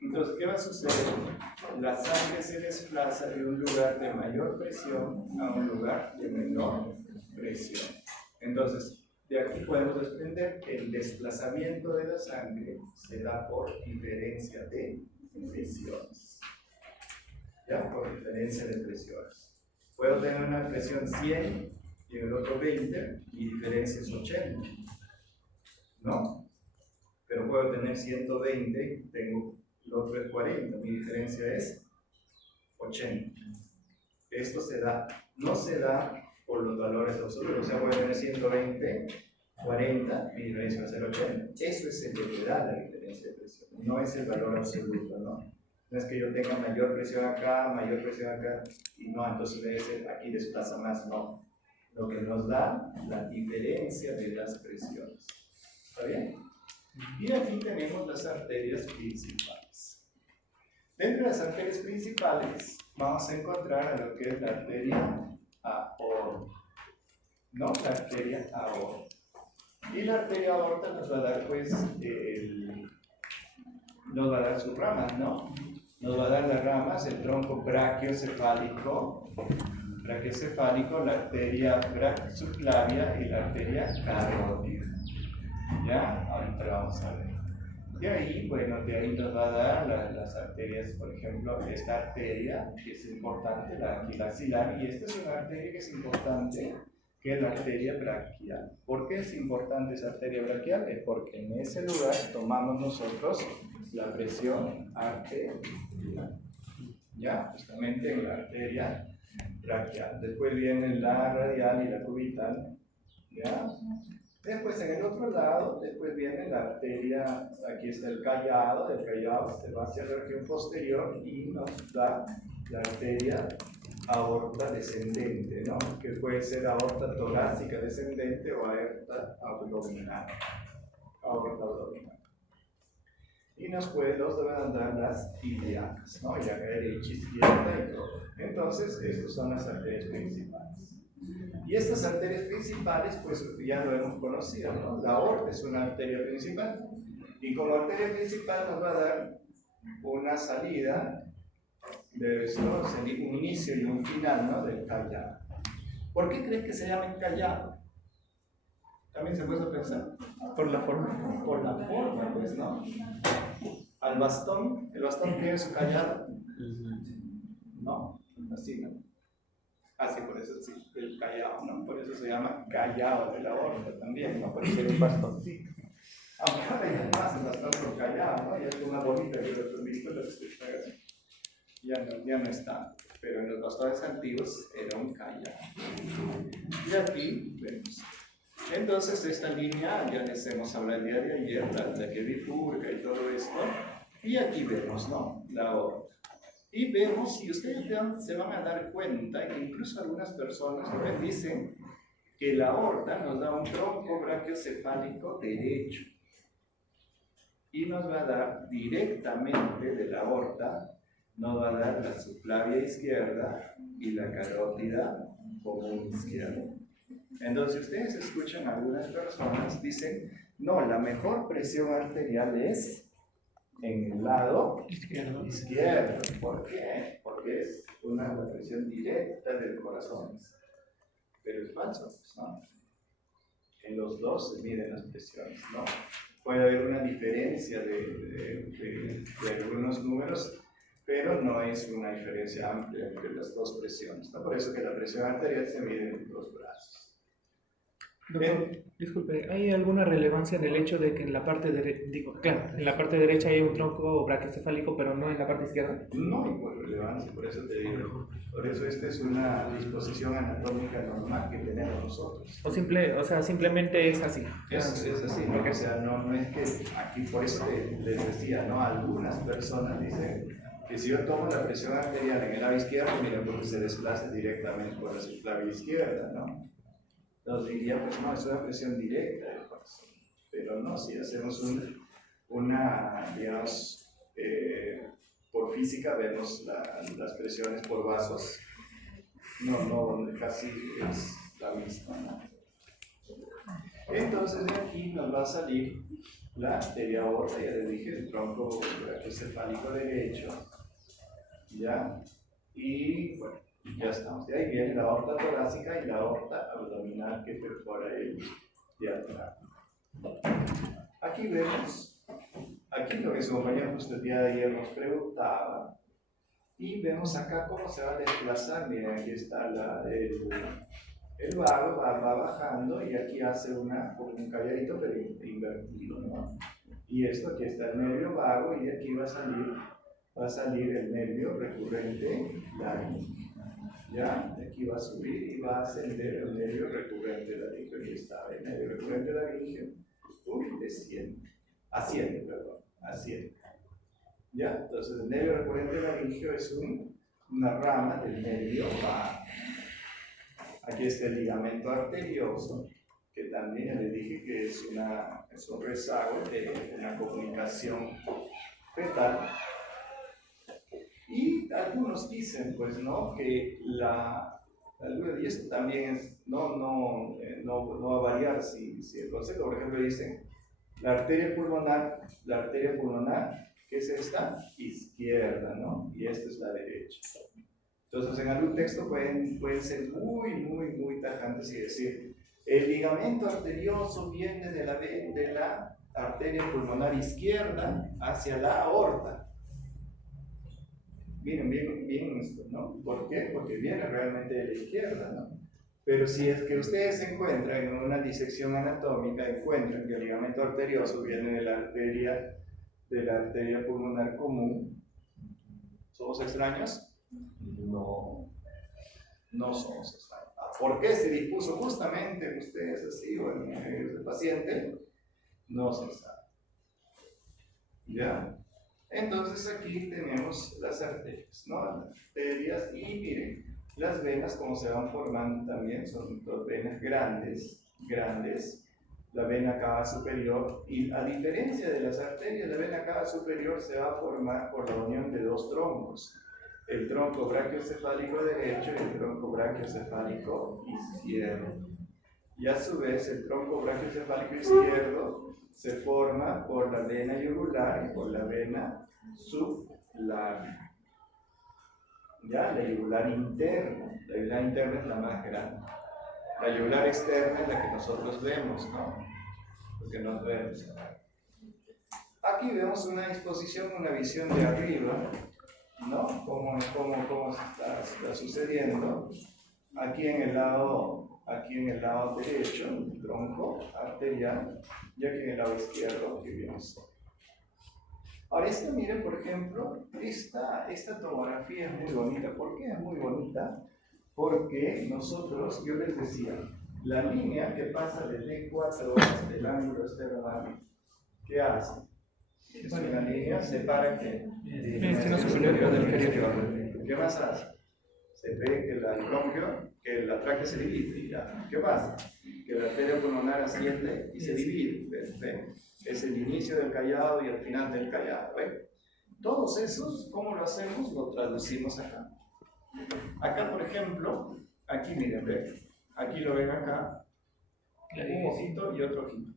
Entonces, ¿qué va a suceder? La sangre se desplaza de un lugar de mayor presión a un lugar de menor presión. Entonces, de aquí podemos desprender que el desplazamiento de la sangre se da por diferencia de presiones. ¿Ya? Por diferencia de presiones. Puedo tener una presión 100 y en el otro 20, mi diferencia es 80. ¿No? Pero puedo tener 120 y tengo el otro es 40, mi diferencia es 80. Esto se da, no se da por los valores absolutos, o sea, voy a tener 120, 40, mi diferencia va a ser 80. Eso es el que da la diferencia de presión, no es el valor absoluto, ¿no? No es que yo tenga mayor presión acá, y no, entonces debe ser aquí desplaza más, no. Lo que nos da la diferencia de las presiones. ¿Está bien? Y aquí tenemos las arterias principales. Dentro de las arterias principales vamos a encontrar a lo que es la arteria aorta. ¿No? La arteria aorta. Y la arteria aorta nos va a dar, pues, nos va a dar sus ramas, ¿no? Nos va a dar las ramas, el tronco brachiocefálico, la arteria subclavia y la arteria carótida. ¿Ya? Ahorita vamos a ver. De ahí, bueno, de ahí nos va a dar las arterias, por ejemplo, esta arteria que es importante, la axilar, y esta es una arteria que es importante, que es la arteria braquial. ¿Por qué es importante esa arteria braquial? Es porque en ese lugar tomamos nosotros la presión arterial, ya, justamente en la arteria braquial. Después viene la radial y la cubital, ya. Después en el otro lado, después viene la arteria, aquí está el callado se va hacia la región posterior y nos da la arteria aorta descendente, ¿no? Que puede ser aorta torácica descendente o aorta abdominal. Aorta abdominal. Y nos van a dar las ilíacas, ¿no? Ilíaca derecha, izquierda y todo. Entonces, estas son las arterias principales. Y estas arterias principales, pues ya lo hemos conocido, ¿no? La aorta es una arteria principal. Y como arteria principal nos va a dar una salida, ¿no? Un inicio y un final, ¿no? Del callado. ¿Por qué crees que se llama callado? También se puede pensar. Por la forma. Por la forma, pues, ¿no? Al bastón, el bastón tiene su callado. No, así, ¿no? Así, por eso sí, el callado, ¿no? Por eso se llama callado de la aorta también, ¿no? Por eso es un bastoncito. Aunque ahora ya no hacen bastón por callado, ¿no? Ya es una bolita que lo visto, ya no está. Pero en los bastones antiguos era un callado. Y aquí vemos. Entonces, esta línea, ya les hemos hablado el día de ayer, la que bifurca y todo esto. Y aquí vemos, ¿no? La aorta. Y vemos, y ustedes se van a dar cuenta que incluso algunas personas me dicen que la aorta nos da un tronco brachiocefálico derecho y nos va a dar directamente de la aorta, nos va a dar la subclavia izquierda y la carótida común izquierda. Entonces ustedes escuchan a algunas personas dicen, no, la mejor presión arterial es en el lado izquierdo. ¿Por qué? Porque es una presión directa del corazón. Pero es falso, ¿no? En los dos se miden las presiones, ¿no? Puede haber una diferencia de algunos números, pero no es una diferencia amplia entre las dos presiones, ¿no? Por eso que la presión arterial se mide en los brazos. Doctor, disculpe, ¿hay alguna relevancia del hecho de que en la parte en la parte derecha hay un tronco brachiocefálico, pero no en la parte izquierda? No hay relevancia, por eso te digo. Por eso esta es una disposición anatómica normal que tenemos nosotros. O sea, simplemente es así. Es así, ¿no? O sea, no es que aquí, por eso les decía, ¿no? Algunas personas dicen que si yo tomo la presión arterial en el lado izquierdo, mira, porque se desplaza directamente por la subclavia izquierda, ¿no? Entonces diría, pues no, es una presión directa del corazón. Pero no, si hacemos una digamos, por física vemos las presiones por vasos, no, casi es la misma, ¿no? Entonces de aquí nos va a salir la arteria aorta, ya les dije, el tronco brachiocefálico derecho, ¿ya? Y bueno, ya estamos. De ahí viene la aorta torácica y la aorta abdominal que perfora el diafragma. Aquí vemos, aquí lo que su compañero justo el día de ayer nos preguntaba, y vemos acá cómo se va a desplazar. Miren, aquí está el vago, va bajando y aquí hace como un calladito pero invertido, ¿no? Y esto aquí está el nervio vago y aquí va a salir el nervio recurrente laríngeo. ¿Ya? Aquí va a subir y va a ascender el nervio recurrente laríngeo. Aquí está el nervio recurrente laríngeo. Asciende. ¿Ya? Entonces el nervio recurrente laríngeo es una rama del nervio vago. Aquí está el ligamento arterioso, que también les dije que es un rezago de una comunicación fetal. Y algunos dicen, pues, ¿no? Que y esto también no va a variar si el concepto, por ejemplo, dicen, la arteria pulmonar, ¿qué es esta? Izquierda, ¿no? Y esta es la derecha. Entonces, en algún texto pueden ser muy tajantes y decir, el ligamento arterioso viene de la arteria pulmonar izquierda hacia la aorta. Miren bien esto, ¿no? ¿Por qué? Porque viene realmente de la izquierda, ¿no? Pero si es que ustedes se encuentran en una disección anatómica, encuentran que el ligamento arterioso viene de la arteria pulmonar común, ¿somos extraños? No, no somos extraños. ¿Por qué se dispuso justamente en ustedes así o en el paciente? No se sabe. ¿Ya? Entonces aquí tenemos las arterias, ¿no? Las arterias y miren, las venas como se van formando también son dos venas grandes. La vena cava superior, y a diferencia de las arterias, la vena cava superior se va a formar por la unión de dos troncos, el tronco brachiocefálico derecho y el tronco brachiocefálico izquierdo. Y a su vez el tronco brachiocefálico izquierdo se forma por la vena yugular y por la vena subclaviana. Ya, la yugular interna. La yugular interna es la más grande. La yugular externa es la que nosotros vemos, ¿no? Porque nos vemos. Aquí vemos una disposición, una visión de arriba, ¿no? Cómo está sucediendo. Aquí en el lado derecho, el tronco arterial, y aquí en el lado izquierdo, que vemos. Ahora, miren, por ejemplo, esta tomografía es muy bonita. ¿Por qué es muy bonita? Porque nosotros, yo les decía, la línea que pasa del E4 hasta el ángulo esternal, ¿qué hace? Es una línea, separa que el superior del inferior. ¿Qué más hace? Se ve que la tráquea se divide. ¿Ya? ¿Qué pasa? Que la arteria pulmonar asciende y se divide. ¿Ven? Es el inicio del callado y el final del callado. ¿Ven? Todos esos, ¿cómo lo hacemos? Lo traducimos acá. Acá, por ejemplo, aquí miren, ¿ven? Aquí lo ven acá, un ojito y otro ojito.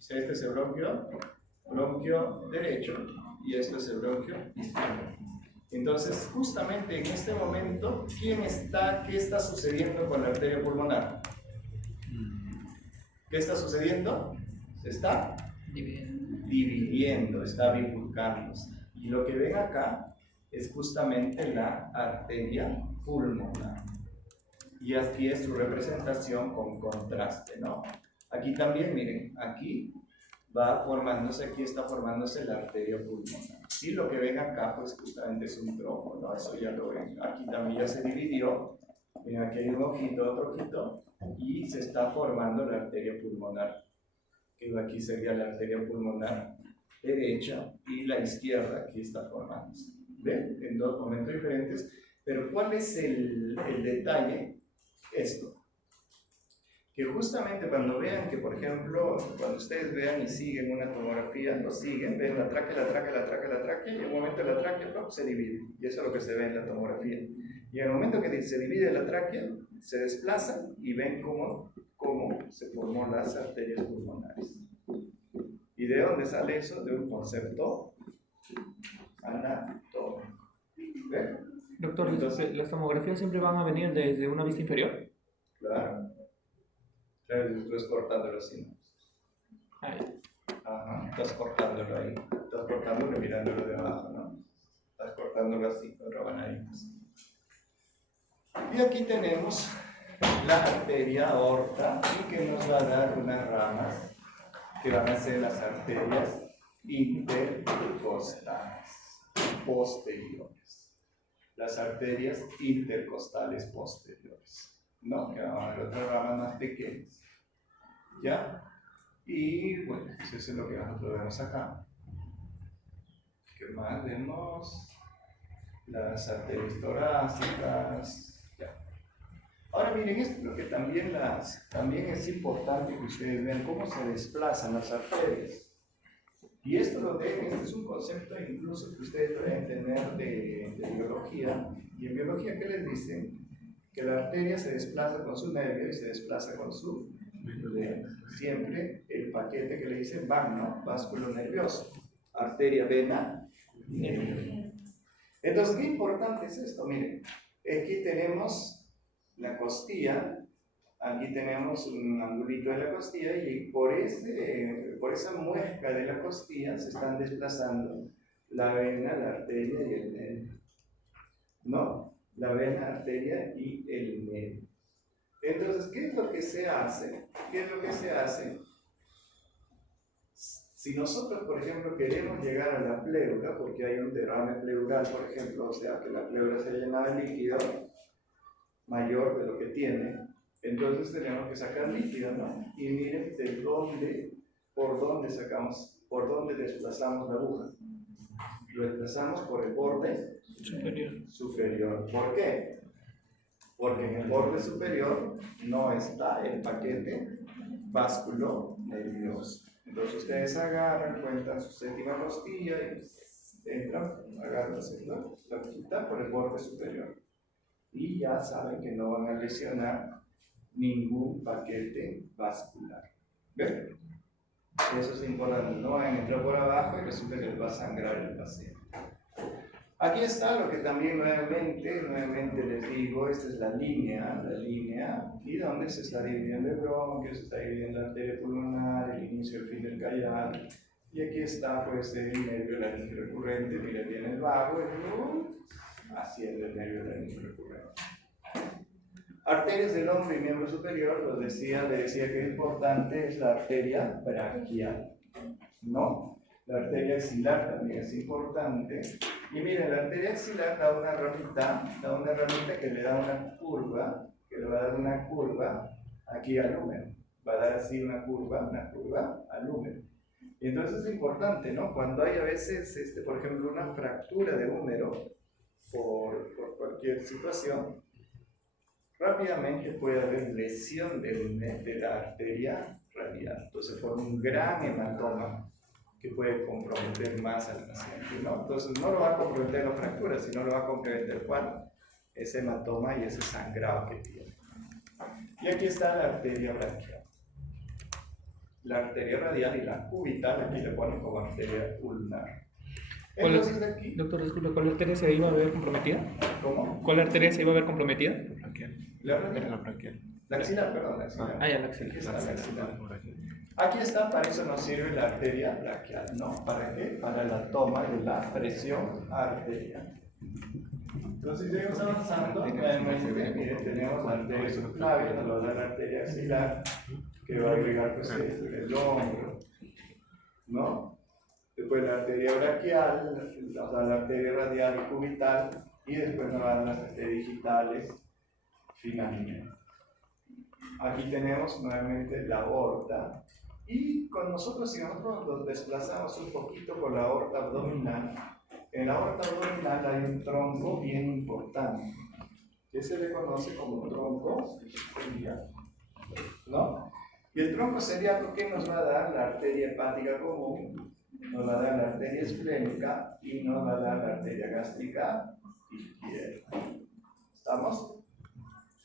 Este es el bronquio derecho y este es el bronquio izquierdo. Entonces, justamente en este momento, ¿qué está sucediendo con la arteria pulmonar? ¿Qué está sucediendo? Se está dividiendo, está bifurcándose. Y lo que ven acá es justamente la arteria pulmonar. Y aquí es su representación con contraste, ¿no? Aquí también, miren, aquí está formándose la arteria pulmonar. Y lo que ven acá, pues justamente es un tronco, ¿no? Eso ya lo ven. Aquí también ya se dividió. Miren, aquí hay un ojito, otro ojito, y se está formando la arteria pulmonar. Que aquí sería la arteria pulmonar derecha y la izquierda aquí está formándose. ¿Ven? En dos momentos diferentes. Pero ¿cuál es el detalle? Esto. Que justamente cuando vean que, por ejemplo, cuando ustedes vean y siguen una tomografía, lo siguen, ven la tráquea, y en un momento la tráquea se divide. Y eso es lo que se ve en la tomografía. Y en el momento que se divide la tráquea, se desplazan y ven cómo se formó las arterias pulmonares. ¿Y de dónde sale eso? De un concepto anatómico. ¿Ven? Doctor, entonces, ¿las tomografías siempre van a venir desde una vista inferior? Claro. Tú estás cortándolo así, ¿no? Ahí. Ajá, estás cortándolo ahí. Estás cortándolo y mirándolo de abajo, ¿no? Estás cortándolo así, con rabanaditas. Y aquí tenemos la arteria aorta, y que nos va a dar unas ramas que van a ser las arterias intercostales posteriores. Las arterias intercostales posteriores. No, que van a haber otras ramas más pequeñas. ¿Ya? Y bueno, pues eso es lo que nosotros vemos acá. ¿Qué más vemos? Las arterias torácicas. Ya. Ahora miren, esto es lo que también es importante que ustedes vean cómo se desplazan las arterias. Y esto es un concepto incluso que ustedes deben tener de biología. Y en biología, ¿qué les dicen? Que la arteria se desplaza con su nervio y se desplaza con su vena. Siempre el paquete que le dicen VAN, ¿no? Vásculo nervioso. Arteria, vena, nervio. Entonces, ¿qué importante es esto? Miren, aquí tenemos la costilla, aquí tenemos un angulito de la costilla, y por ese por esa muesca de la costilla se están desplazando la vena, la arteria y el nervio. ¿No? La vena, la arteria y el nervio. Entonces, ¿qué es lo que se hace? ¿Qué es lo que se hace? Si nosotros, por ejemplo, queremos llegar a la pleura, porque hay un derrame pleural, por ejemplo, o sea, que la pleura se llena de líquido mayor de lo que tiene, entonces tenemos que sacar líquido, ¿no? Y miren de dónde, por dónde sacamos, por dónde desplazamos la aguja. Lo desplazamos por el borde superior. ¿Por qué? Porque en el borde superior no está el paquete básculo nervioso. Entonces ustedes agarran, cuentan su séptima costilla y entran, agarran la agujita por el borde superior. Y ya saben que no van a lesionar ningún paquete vascular. ¿Ven? Eso es importante, no van a entrar por abajo y resulta que les va a sangrar el paciente. Aquí está lo que también nuevamente les digo, esta es la línea, ¿y dónde se está dividiendo el bronquio? Se está dividiendo la arteria pulmonar, el inicio y el fin del callado, y aquí está pues el nervio laringe recurrente, mira, tiene el vago, haciendo el nervio laringe recurrente. Arterias del hombro y miembro superior, le decía que importante es la arteria braquial, ¿no? La arteria axilar también es importante. Y miren, la arteria axilar da una ramita que le da una curva, que le va a dar una curva aquí al húmero. Va a dar así una curva al húmero. Y entonces es importante, ¿no? Cuando hay a veces, por ejemplo, una fractura de húmero por cualquier situación, rápidamente puede haber lesión de la arteria radial. Entonces forma un gran hematoma que puede comprometer más al paciente, ¿no? Entonces no lo va a comprometer la fractura, sino lo va a comprometer ¿cuál? Ese hematoma y ese sangrado que tiene. Y aquí está la arteria braquial. La arteria radial y la cubital, aquí le ponen como arteria ulnar. Entonces aquí... Doctor, disculpe, ¿cuál arteria se iba a ver comprometida? ¿Cómo? ¿Cuál arteria se iba a ver comprometida? La braquial. La axilar, perdón, la axilar. Ah, ya, la axilar. Aquí está la axilar. Aquí está, para eso nos sirve la arteria braquial, ¿no? ¿Para qué? Para la toma de la presión arterial. Entonces, seguimos avanzando. Miren, tenemos la arteria subclavia, nos va a dar la arteria axilar, que va a agregar pues, el hombro, ¿no? Después la arteria braquial, nos da la arteria radial y cubital, y después nos dan las arterias digitales finalmente. Aquí tenemos nuevamente la aorta. Y con nosotros, si nosotros nos desplazamos un poquito por la aorta abdominal, en la aorta abdominal hay un tronco bien importante, que se le conoce como tronco celíaco, ¿no? Y el tronco celíaco, ¿qué nos va a dar? La arteria hepática común, nos va a dar la arteria esplénica y nos va a dar la arteria gástrica izquierda. ¿Estamos?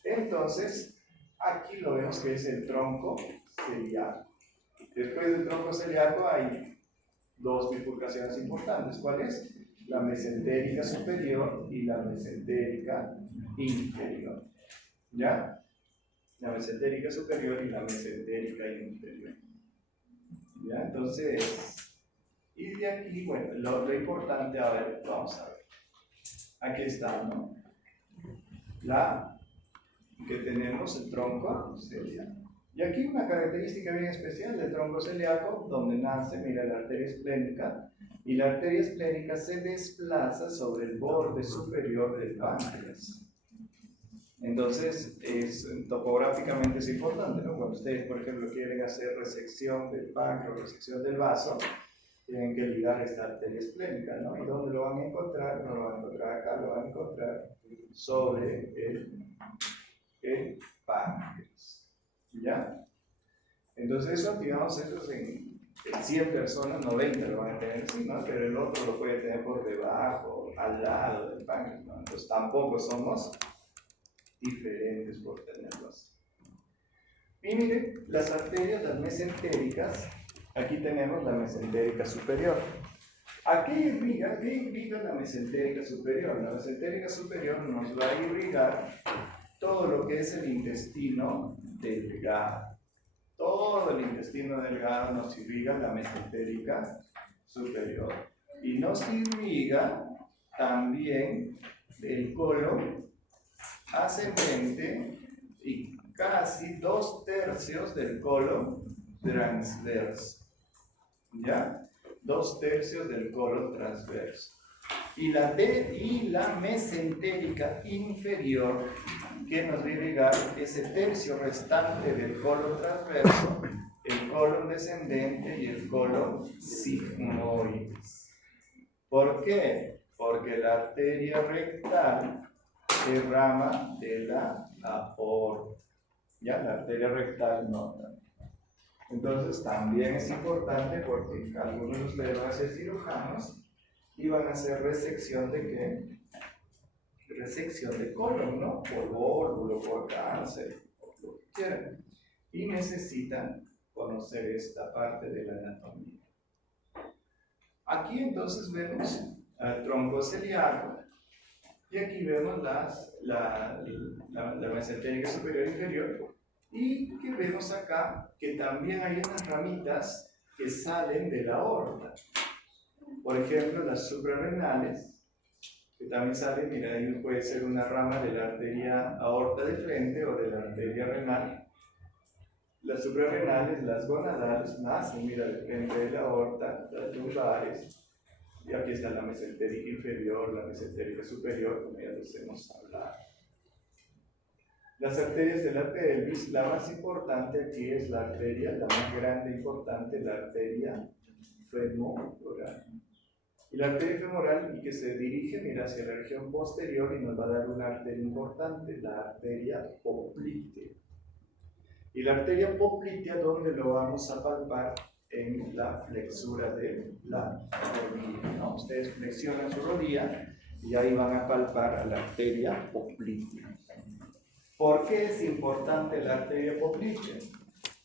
Entonces, aquí lo vemos que es el tronco celíaco. Después del tronco celíaco hay dos bifurcaciones importantes. ¿Cuál es? La mesentérica superior y la mesentérica inferior. ¿Ya? La mesentérica superior y la mesentérica inferior. ¿Ya? Entonces, y de aquí, bueno, lo importante, a ver, vamos a ver. Aquí está, ¿no? Que tenemos el tronco celíaco. Y aquí una característica bien especial del tronco celíaco, donde nace, mira, la arteria esplénica, y la arteria esplénica se desplaza sobre el borde superior del páncreas. Entonces, topográficamente es importante, ¿no? Cuando ustedes, por ejemplo, quieren hacer resección del páncreas, resección del vaso, tienen que ligar esta arteria esplénica, ¿no? ¿Y dónde lo van a encontrar? No lo van a encontrar acá, lo van a encontrar sobre el páncreas. ¿Ya? Entonces eso, digamos, en 100 personas, 90 lo van a tener encima, pero el otro lo puede tener por debajo, al lado del páncreas, ¿no? Entonces tampoco somos diferentes por tenerlos. Y miren, las arterias, las mesentéricas, aquí tenemos la mesentérica superior. ¿A qué irriga la mesentérica superior? La mesentérica superior nos va a irrigar todo lo que es el intestino delgado. todo el intestino delgado nos irriga la mesentérica superior. Y nos irriga también el colon ascendente y casi 2/3 del colon transverso. ¿Ya? 2/3 del colon transverso. Y la mesentérica inferior, que nos va a irrigar ese tercio restante del colon transverso, el colon descendente y el colon sigmoides. ¿Por qué? Porque la arteria rectal es rama de la aorta. ¿Ya? La arteria rectal no. Entonces también es importante porque algunos de ustedes van a ser cirujanos y van a hacer resección de ¿qué? Resección de colon, ¿no? Por óvulo, por cáncer, por lo que quieran. Y necesitan conocer esta parte de la anatomía. Aquí entonces vemos al tronco celíaco y aquí vemos la mesentérica superior e inferior. Y que vemos acá que también hay unas ramitas que salen de la aorta. Por ejemplo, las suprarrenales, que también salen, mira, ahí puede ser una rama de la arteria aorta de frente o de la arteria renal. Las suprarrenales, las gonadales, nacen, mira, de frente de la aorta, las lumbares. Y aquí está la mesentérica inferior, la mesentérica superior, como ya les hemos hablado. Las arterias de la pelvis, la más importante aquí es la arteria, la más grande e importante, la arteria femoral. Y la arteria femoral, y que se dirige, mira, hacia la región posterior y nos va a dar una arteria importante, la arteria poplitea. Y la arteria poplitea, ¿dónde lo vamos a palpar? En la flexura de la rodilla, ¿no? Ustedes flexionan su rodilla y ahí van a palpar a la arteria poplitea. ¿Por qué es importante la arteria poplitea?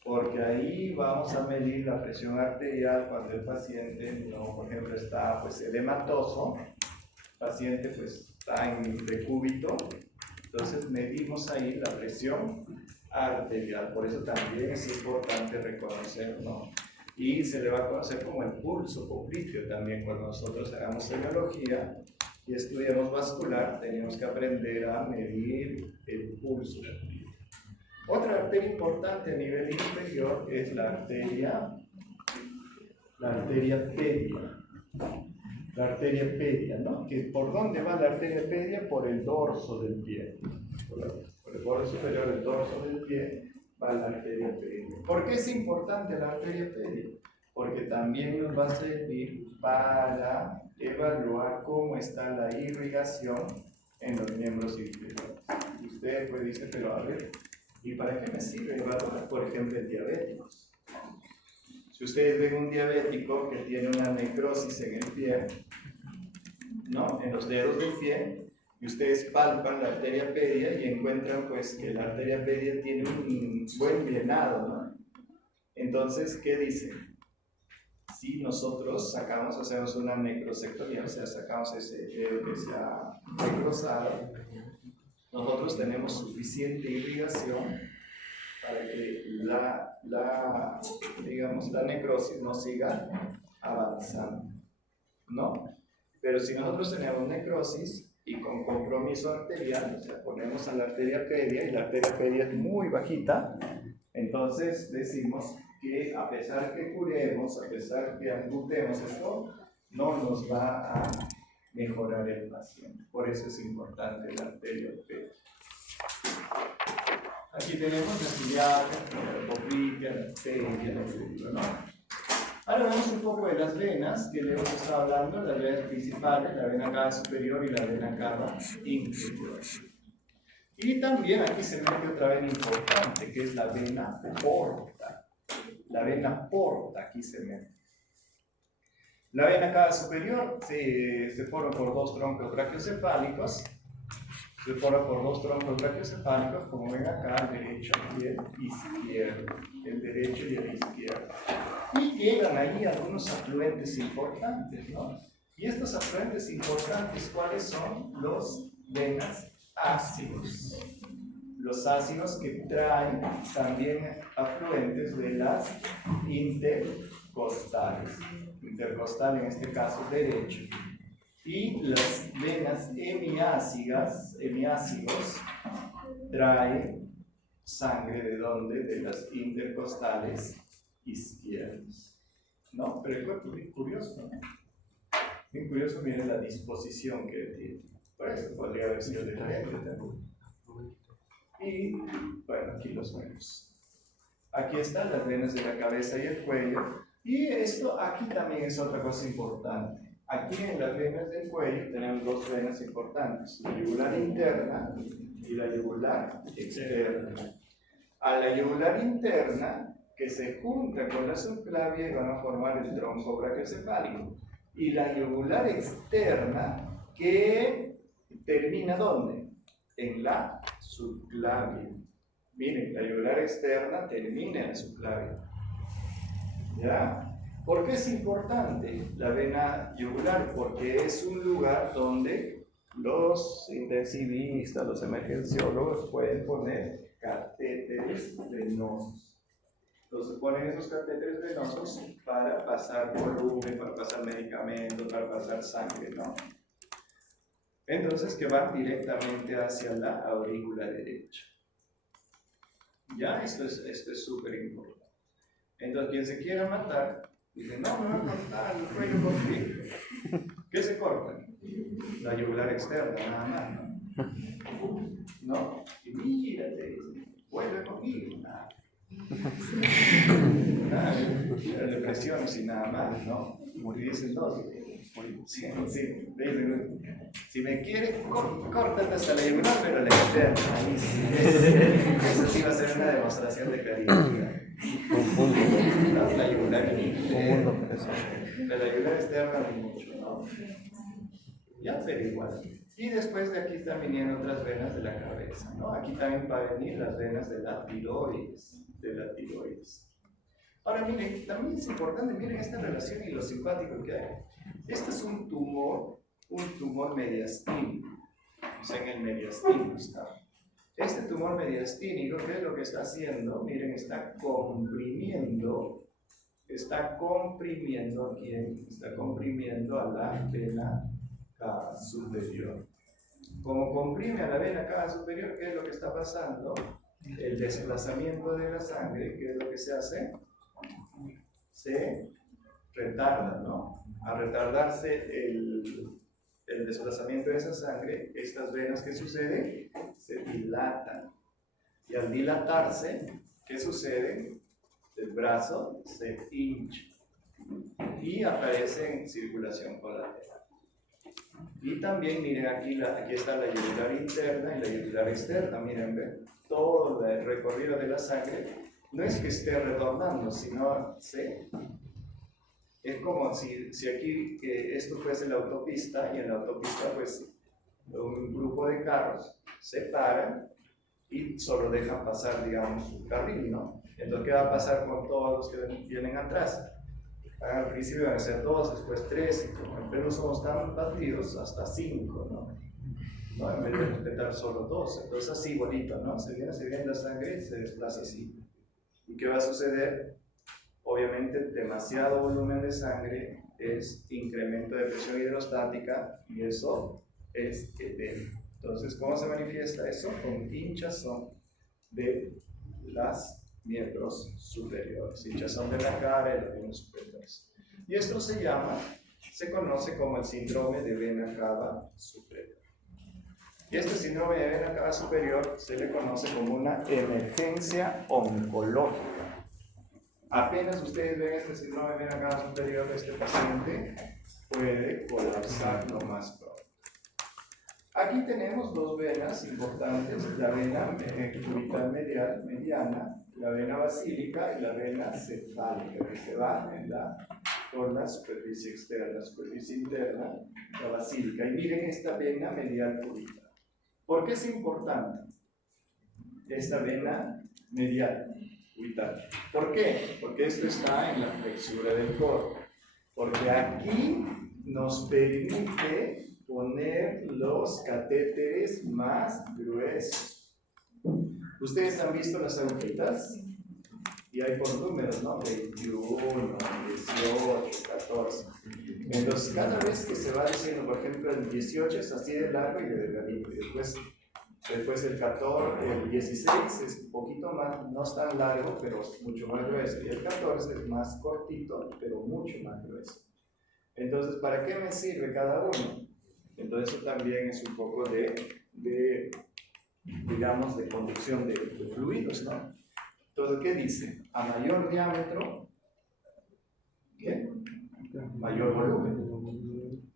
Porque ahí vamos a medir la presión arterial cuando el paciente, no, por ejemplo, está pues edematoso, el paciente pues está en decúbito, entonces medimos ahí la presión arterial. Por eso también es importante reconocer, ¿no? Y se le va a conocer como el pulso popliteo también. Cuando nosotros hagamos semiología y estudiamos vascular, tenemos que aprender a medir el pulso. Otra arteria importante a nivel inferior es la arteria pedia. La arteria pedia, ¿no? ¿Por dónde va la arteria pedia? Por el dorso del pie. Por el borde superior del dorso del pie va la arteria pedia. ¿Por qué es importante la arteria pedia? Porque también nos va a servir para evaluar cómo está la irrigación en los miembros inferiores. Y usted pues dice, pero a ver, ¿y para qué me sirve evaluar, por ejemplo, en diabéticos? Si ustedes ven un diabético que tiene una necrosis en el pie, ¿no? En los dedos del pie, y ustedes palpan la arteria pedia y encuentran pues que la arteria pedia tiene un buen llenado, ¿no? Entonces, ¿qué dicen? Si nosotros hacemos una necrosectomía, o sea, sacamos ese dedo que se ha necrosado, nosotros tenemos suficiente irrigación para que la necrosis no siga avanzando, ¿no? Pero si nosotros tenemos necrosis y con compromiso arterial, o sea, ponemos a la arteria pedia y la arteria pedia es muy bajita, entonces decimos que a pesar que curemos, a pesar que amputemos esto, no nos va a mejorar el paciente. Por eso es importante la arteria pedia. Aquí tenemos la ciliaca, la poplitea, la arteria, la arteria, ¿no? Ahora vemos un poco de las venas que le hemos estado hablando, las venas principales, la vena cava superior y la vena cava inferior. Y también aquí se mete otra vena importante, que es la vena porta. La vena porta aquí se mete. La vena cava superior se forma por dos troncos brachiocefálicos. Se forma por dos troncos brachiocefálicos, como ven acá, el derecho y el izquierdo. El derecho y el izquierdo. Y llegan ahí algunos afluentes importantes, ¿no? Y estos afluentes importantes, ¿cuáles son? Los venas ácidos. los ácidos que traen también afluentes de las intercostales. Intercostal en este caso derecho. Y las venas hemiácidos traen sangre ¿de dónde? De las intercostales izquierdas. ¿No? Pero el cuerpo es bien curioso, ¿no? Bien curioso, miren la disposición que tiene. Por eso podría haber sido diferente también. Y bueno, aquí los vemos. Aquí están las venas de la cabeza y el cuello. Y esto aquí también es otra cosa importante. Aquí en las venas del cuello tenemos dos venas importantes, la yugular interna y la yugular externa. A la yugular interna, que se junta con la subclavia y van a formar el tronco brachiocefálico. Y la yugular externa, que termina ¿dónde? En la subclavia. Miren, la yugular externa termina en la subclavia. ¿Ya? ¿Por qué es importante la vena yugular? Porque es un lugar donde los intensivistas, los emergenciólogos pueden poner catéteres venosos. Entonces ponen esos catéteres venosos para pasar volumen, para pasar medicamentos, para pasar sangre, ¿no? Entonces que van directamente hacia la aurícula derecha. Ya, esto es súper importante. Entonces quien se quiera matar, dice, no, me va a cortar el cuello por qué. ¿Qué se corta? La yugular externa, nada más, ¿no? ¿No? Y mírate, vuelve conmigo, nada. Nada, depresiones y nada más, ¿no? Y dicen dos. Sí, si me quieres, córtate hasta la yugular, pero la externa. Ahí sí, eso sí va a ser una demostración de cariño. La yugular interna. La yugular externa no mucho, ¿no? Ya, pero igual. Y después de aquí están viniendo otras venas de la cabeza, ¿no? Aquí también va a venir las venas de la tiroides. Ahora miren, también es importante, miren esta relación y lo simpático que hay. Este es un tumor mediastínico, o sea, en el mediastino está. Este tumor mediastínico, ¿qué es lo que está haciendo? Miren, está comprimiendo ¿a quién? Está comprimiendo a la vena cava superior. Como comprime a la vena cava superior, ¿qué es lo que está pasando? El desplazamiento de la sangre, ¿qué es lo que se hace? Se retarda, ¿no? Al retardarse el desplazamiento de esa sangre, estas venas, ¿qué sucede? Se dilatan. Y al dilatarse, ¿qué sucede? El brazo se hincha y aparece en circulación colateral. Y también, miren, aquí está la yugular interna y la yugular externa. Miren, ven, todo el recorrido de la sangre no es que esté retornando, sino es como si aquí esto fuese la autopista, y en la autopista pues un grupo de carros se paran y solo dejan pasar, digamos, un carril, ¿no? Entonces, ¿qué va a pasar con todos los que vienen atrás? Al principio van a ser 2, después 3, y como en Perú somos tan partidos, hasta 5, ¿no? En vez de respetar solo 2, entonces así bonito, ¿no? Se viene la sangre, se desplaza así. ¿Y qué va a suceder? Obviamente, demasiado volumen de sangre es incremento de presión hidrostática, y eso es edema. Entonces, ¿cómo se manifiesta eso? Con hinchazón de los miembros superiores, hinchazón de la cara y los miembros superiores. Y esto se conoce como el síndrome de vena cava superior. Y este síndrome de vena cava superior se le conoce como una emergencia oncológica. Apenas ustedes ven este síndrome de vena cava superior, este paciente puede colapsar lo más pronto. Aquí tenemos dos venas importantes, la vena cubital mediana, la vena basílica y la vena cefálica, que se va por la superficie externa, superficie interna, la basílica. Y miren esta vena medial cubital. ¿Por qué es importante esta vena medial cubital? ¿Por qué? Porque esto está en la flexura del codo. Porque aquí nos permite poner los catéteres más gruesos. Ustedes han visto las agujitas y hay por números, ¿no? 21, 18, 14. Entonces, cada vez que se va diciendo, por ejemplo, el 18 es así de largo y de delgadito, y después el 14, el 16 es un poquito más, no es tan largo, pero es mucho más grueso, y el 14 es más cortito, pero mucho más grueso. Entonces, ¿para qué me sirve cada uno? Entonces, eso también es un poco digamos, de conducción de fluidos, ¿no? Entonces, ¿qué dice? A mayor diámetro, ¿qué? Mayor volumen.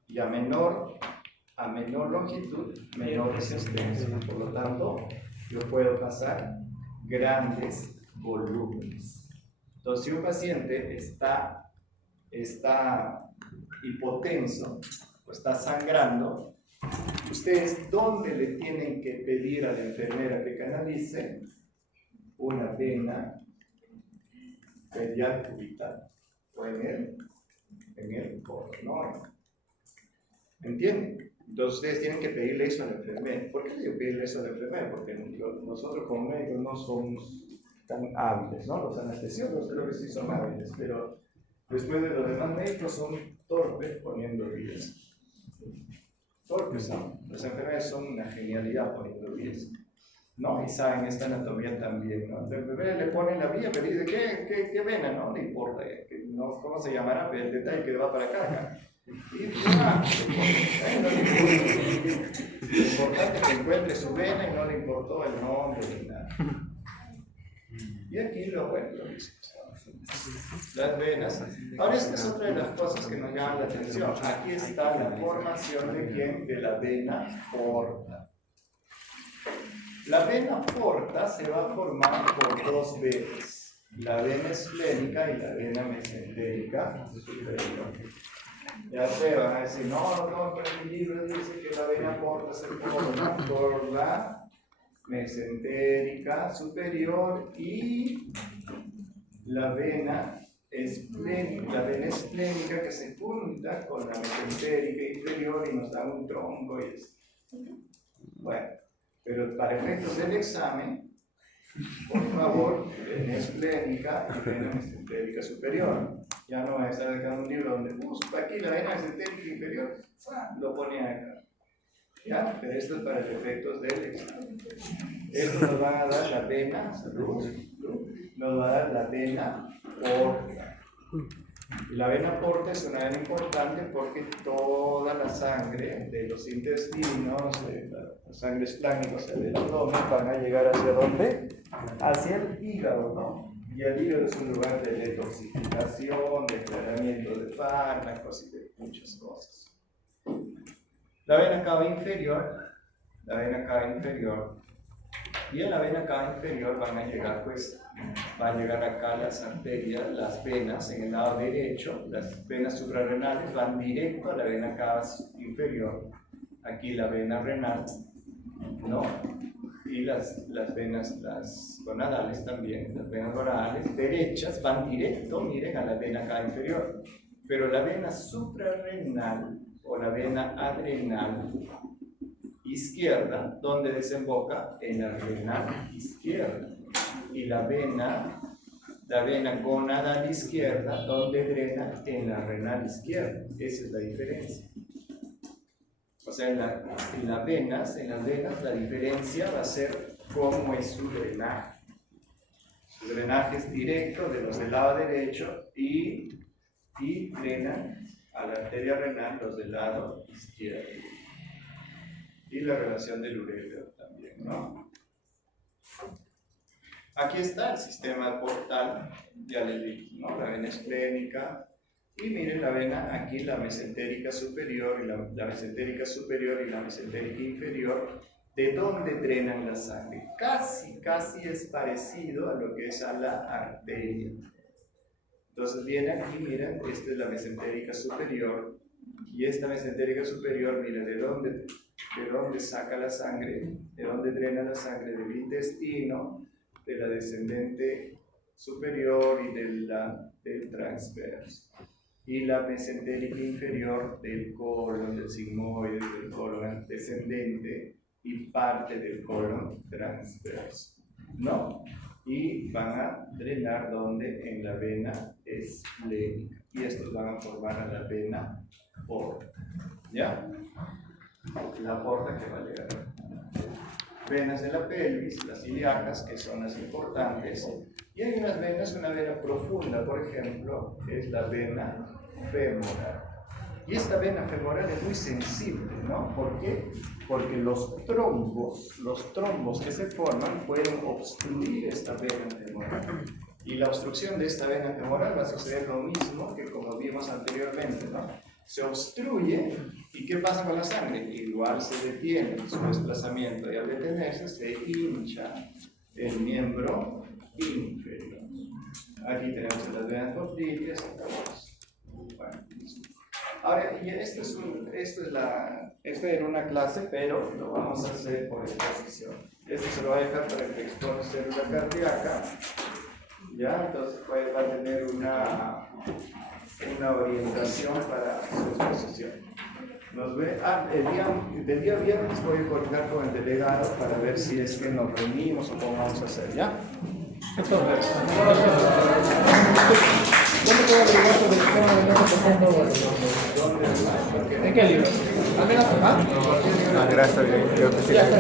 Y a menor longitud, menor resistencia. Por lo tanto, yo puedo pasar grandes volúmenes. Entonces, si un paciente está hipotenso o está sangrando, ¿ustedes dónde le tienen que pedir a la enfermera que canalice? Una vena radial cubital o en el coronón. ¿Entienden? Entonces ustedes tienen que pedirle eso a la enfermera. ¿Por qué le digo pedirle eso a la enfermera? Porque nosotros como médicos no somos tan hábiles, ¿no? Los anestesiólogos creo que sí son hábiles, pero después de los demás médicos son torpes poniendo vías. Torpes, ¿no? Las enfermeras son una genialidad poniendo vías. No, y saben esta anatomía también, ¿no? La enfermera le pone la vía, pero dice, ¿qué vena? No le importa, no, ¿cómo se llamará? Pero el detalle que va para acá. Y no le importa. Lo importante es que encuentre su vena y no le importó el nombre ni nada. Y aquí lo dice. Las venas. Ahora, esta es otra de las cosas que nos llaman la atención. Aquí está la formación de quién? De la vena porta. La vena porta se va a formar por dos venas, la vena esplénica y la vena mesentérica superior. Ya se van a decir, no, pero el libro dice que la vena porta se forma por la mesentérica superior y la vena esplénica que se junta con la mesentérica inferior y nos da un tronco y esto. Bueno. Pero para efectos del examen, por favor, vena esplénica y vena mesentérica superior. Ya no va a estar acá un libro donde busca aquí la vena mesentérica inferior, lo pone acá. ¿Ya? Pero esto es para los efectos del examen. Esto nos va a dar la vena, nos va a dar la vena porta. Y la vena porta es una vena importante porque toda la sangre de los intestinos, de la sangre esplánica, o sea, del abdomen, van a llegar hacia ¿dónde? Hacia el hígado, ¿no? Y el hígado es un lugar de detoxificación, de tratamiento de fármacos y de muchas cosas. La vena cava inferior, y en la vena cava inferior van a llegar, va a llegar acá las arterias, las venas en el lado derecho, las venas suprarrenales van directo a la vena cava inferior, aquí la vena renal, ¿no? Y las venas, las gonadales también, las venas gonadales derechas van directo, miren, a la vena cava inferior, pero la vena suprarrenal o la vena adrenal izquierda, donde desemboca en la renal izquierda, y la vena gonadal izquierda, donde drena en la renal izquierda. Esa es la diferencia. O sea, en las venas la diferencia va a ser cómo es su drenaje. Su drenaje es directo de los del lado derecho y drena a la arteria renal los del lado izquierdo. Y la relación del uréter también, ¿no? Aquí está el sistema portal, ya les dije, ¿no? La vena esplénica, y miren la vena aquí, la mesentérica superior y la mesentérica superior y la mesentérica inferior, ¿de dónde drenan la sangre? Casi es parecido a lo que es a la arteria. Entonces viene aquí, miren, esta es la mesentérica superior, y esta mesentérica superior, miren, ¿de dónde saca la sangre? ¿De dónde drena la sangre? Del intestino, de la descendente superior y del transverso. Y la mesentérica inferior del colon, del sigmoide, del colon descendente y parte del colon transverso. ¿no? Y van a drenar donde en la vena esclénica. Y estos van a formar a la vena porta. ¿Ya? La porta que va a llegar. Venas de la pelvis, las ilíacas, que son las importantes. Y hay unas venas, una vena profunda, por ejemplo, es la vena femoral. Y esta vena femoral es muy sensible, ¿no? ¿Por qué? Porque los trombos que se forman pueden obstruir esta vena femoral. Y la obstrucción de esta vena femoral va a suceder lo mismo que como vimos anteriormente, ¿no? Se obstruye, ¿y qué pasa con la sangre? Igual se detiene su desplazamiento, y al detenerse se hincha el miembro inferior. Aquí tenemos las venas popliteas y todas. Bueno, ahora, y esta era una clase, pero lo vamos a hacer por exposición. Esto se lo va a dejar para que expone célula cardíaca. ¿Ya? Entonces va a tener una orientación para su exposición. Del día viernes voy a coordinar con el delegado para ver si es que nos reunimos o cómo vamos a hacer, ¿ya? ¿Dónde puedo averiguar sobre el tema de no? ¿En qué libro? ¿Al menos? ¿Ah? Gracias, yo te sigo. Ya está.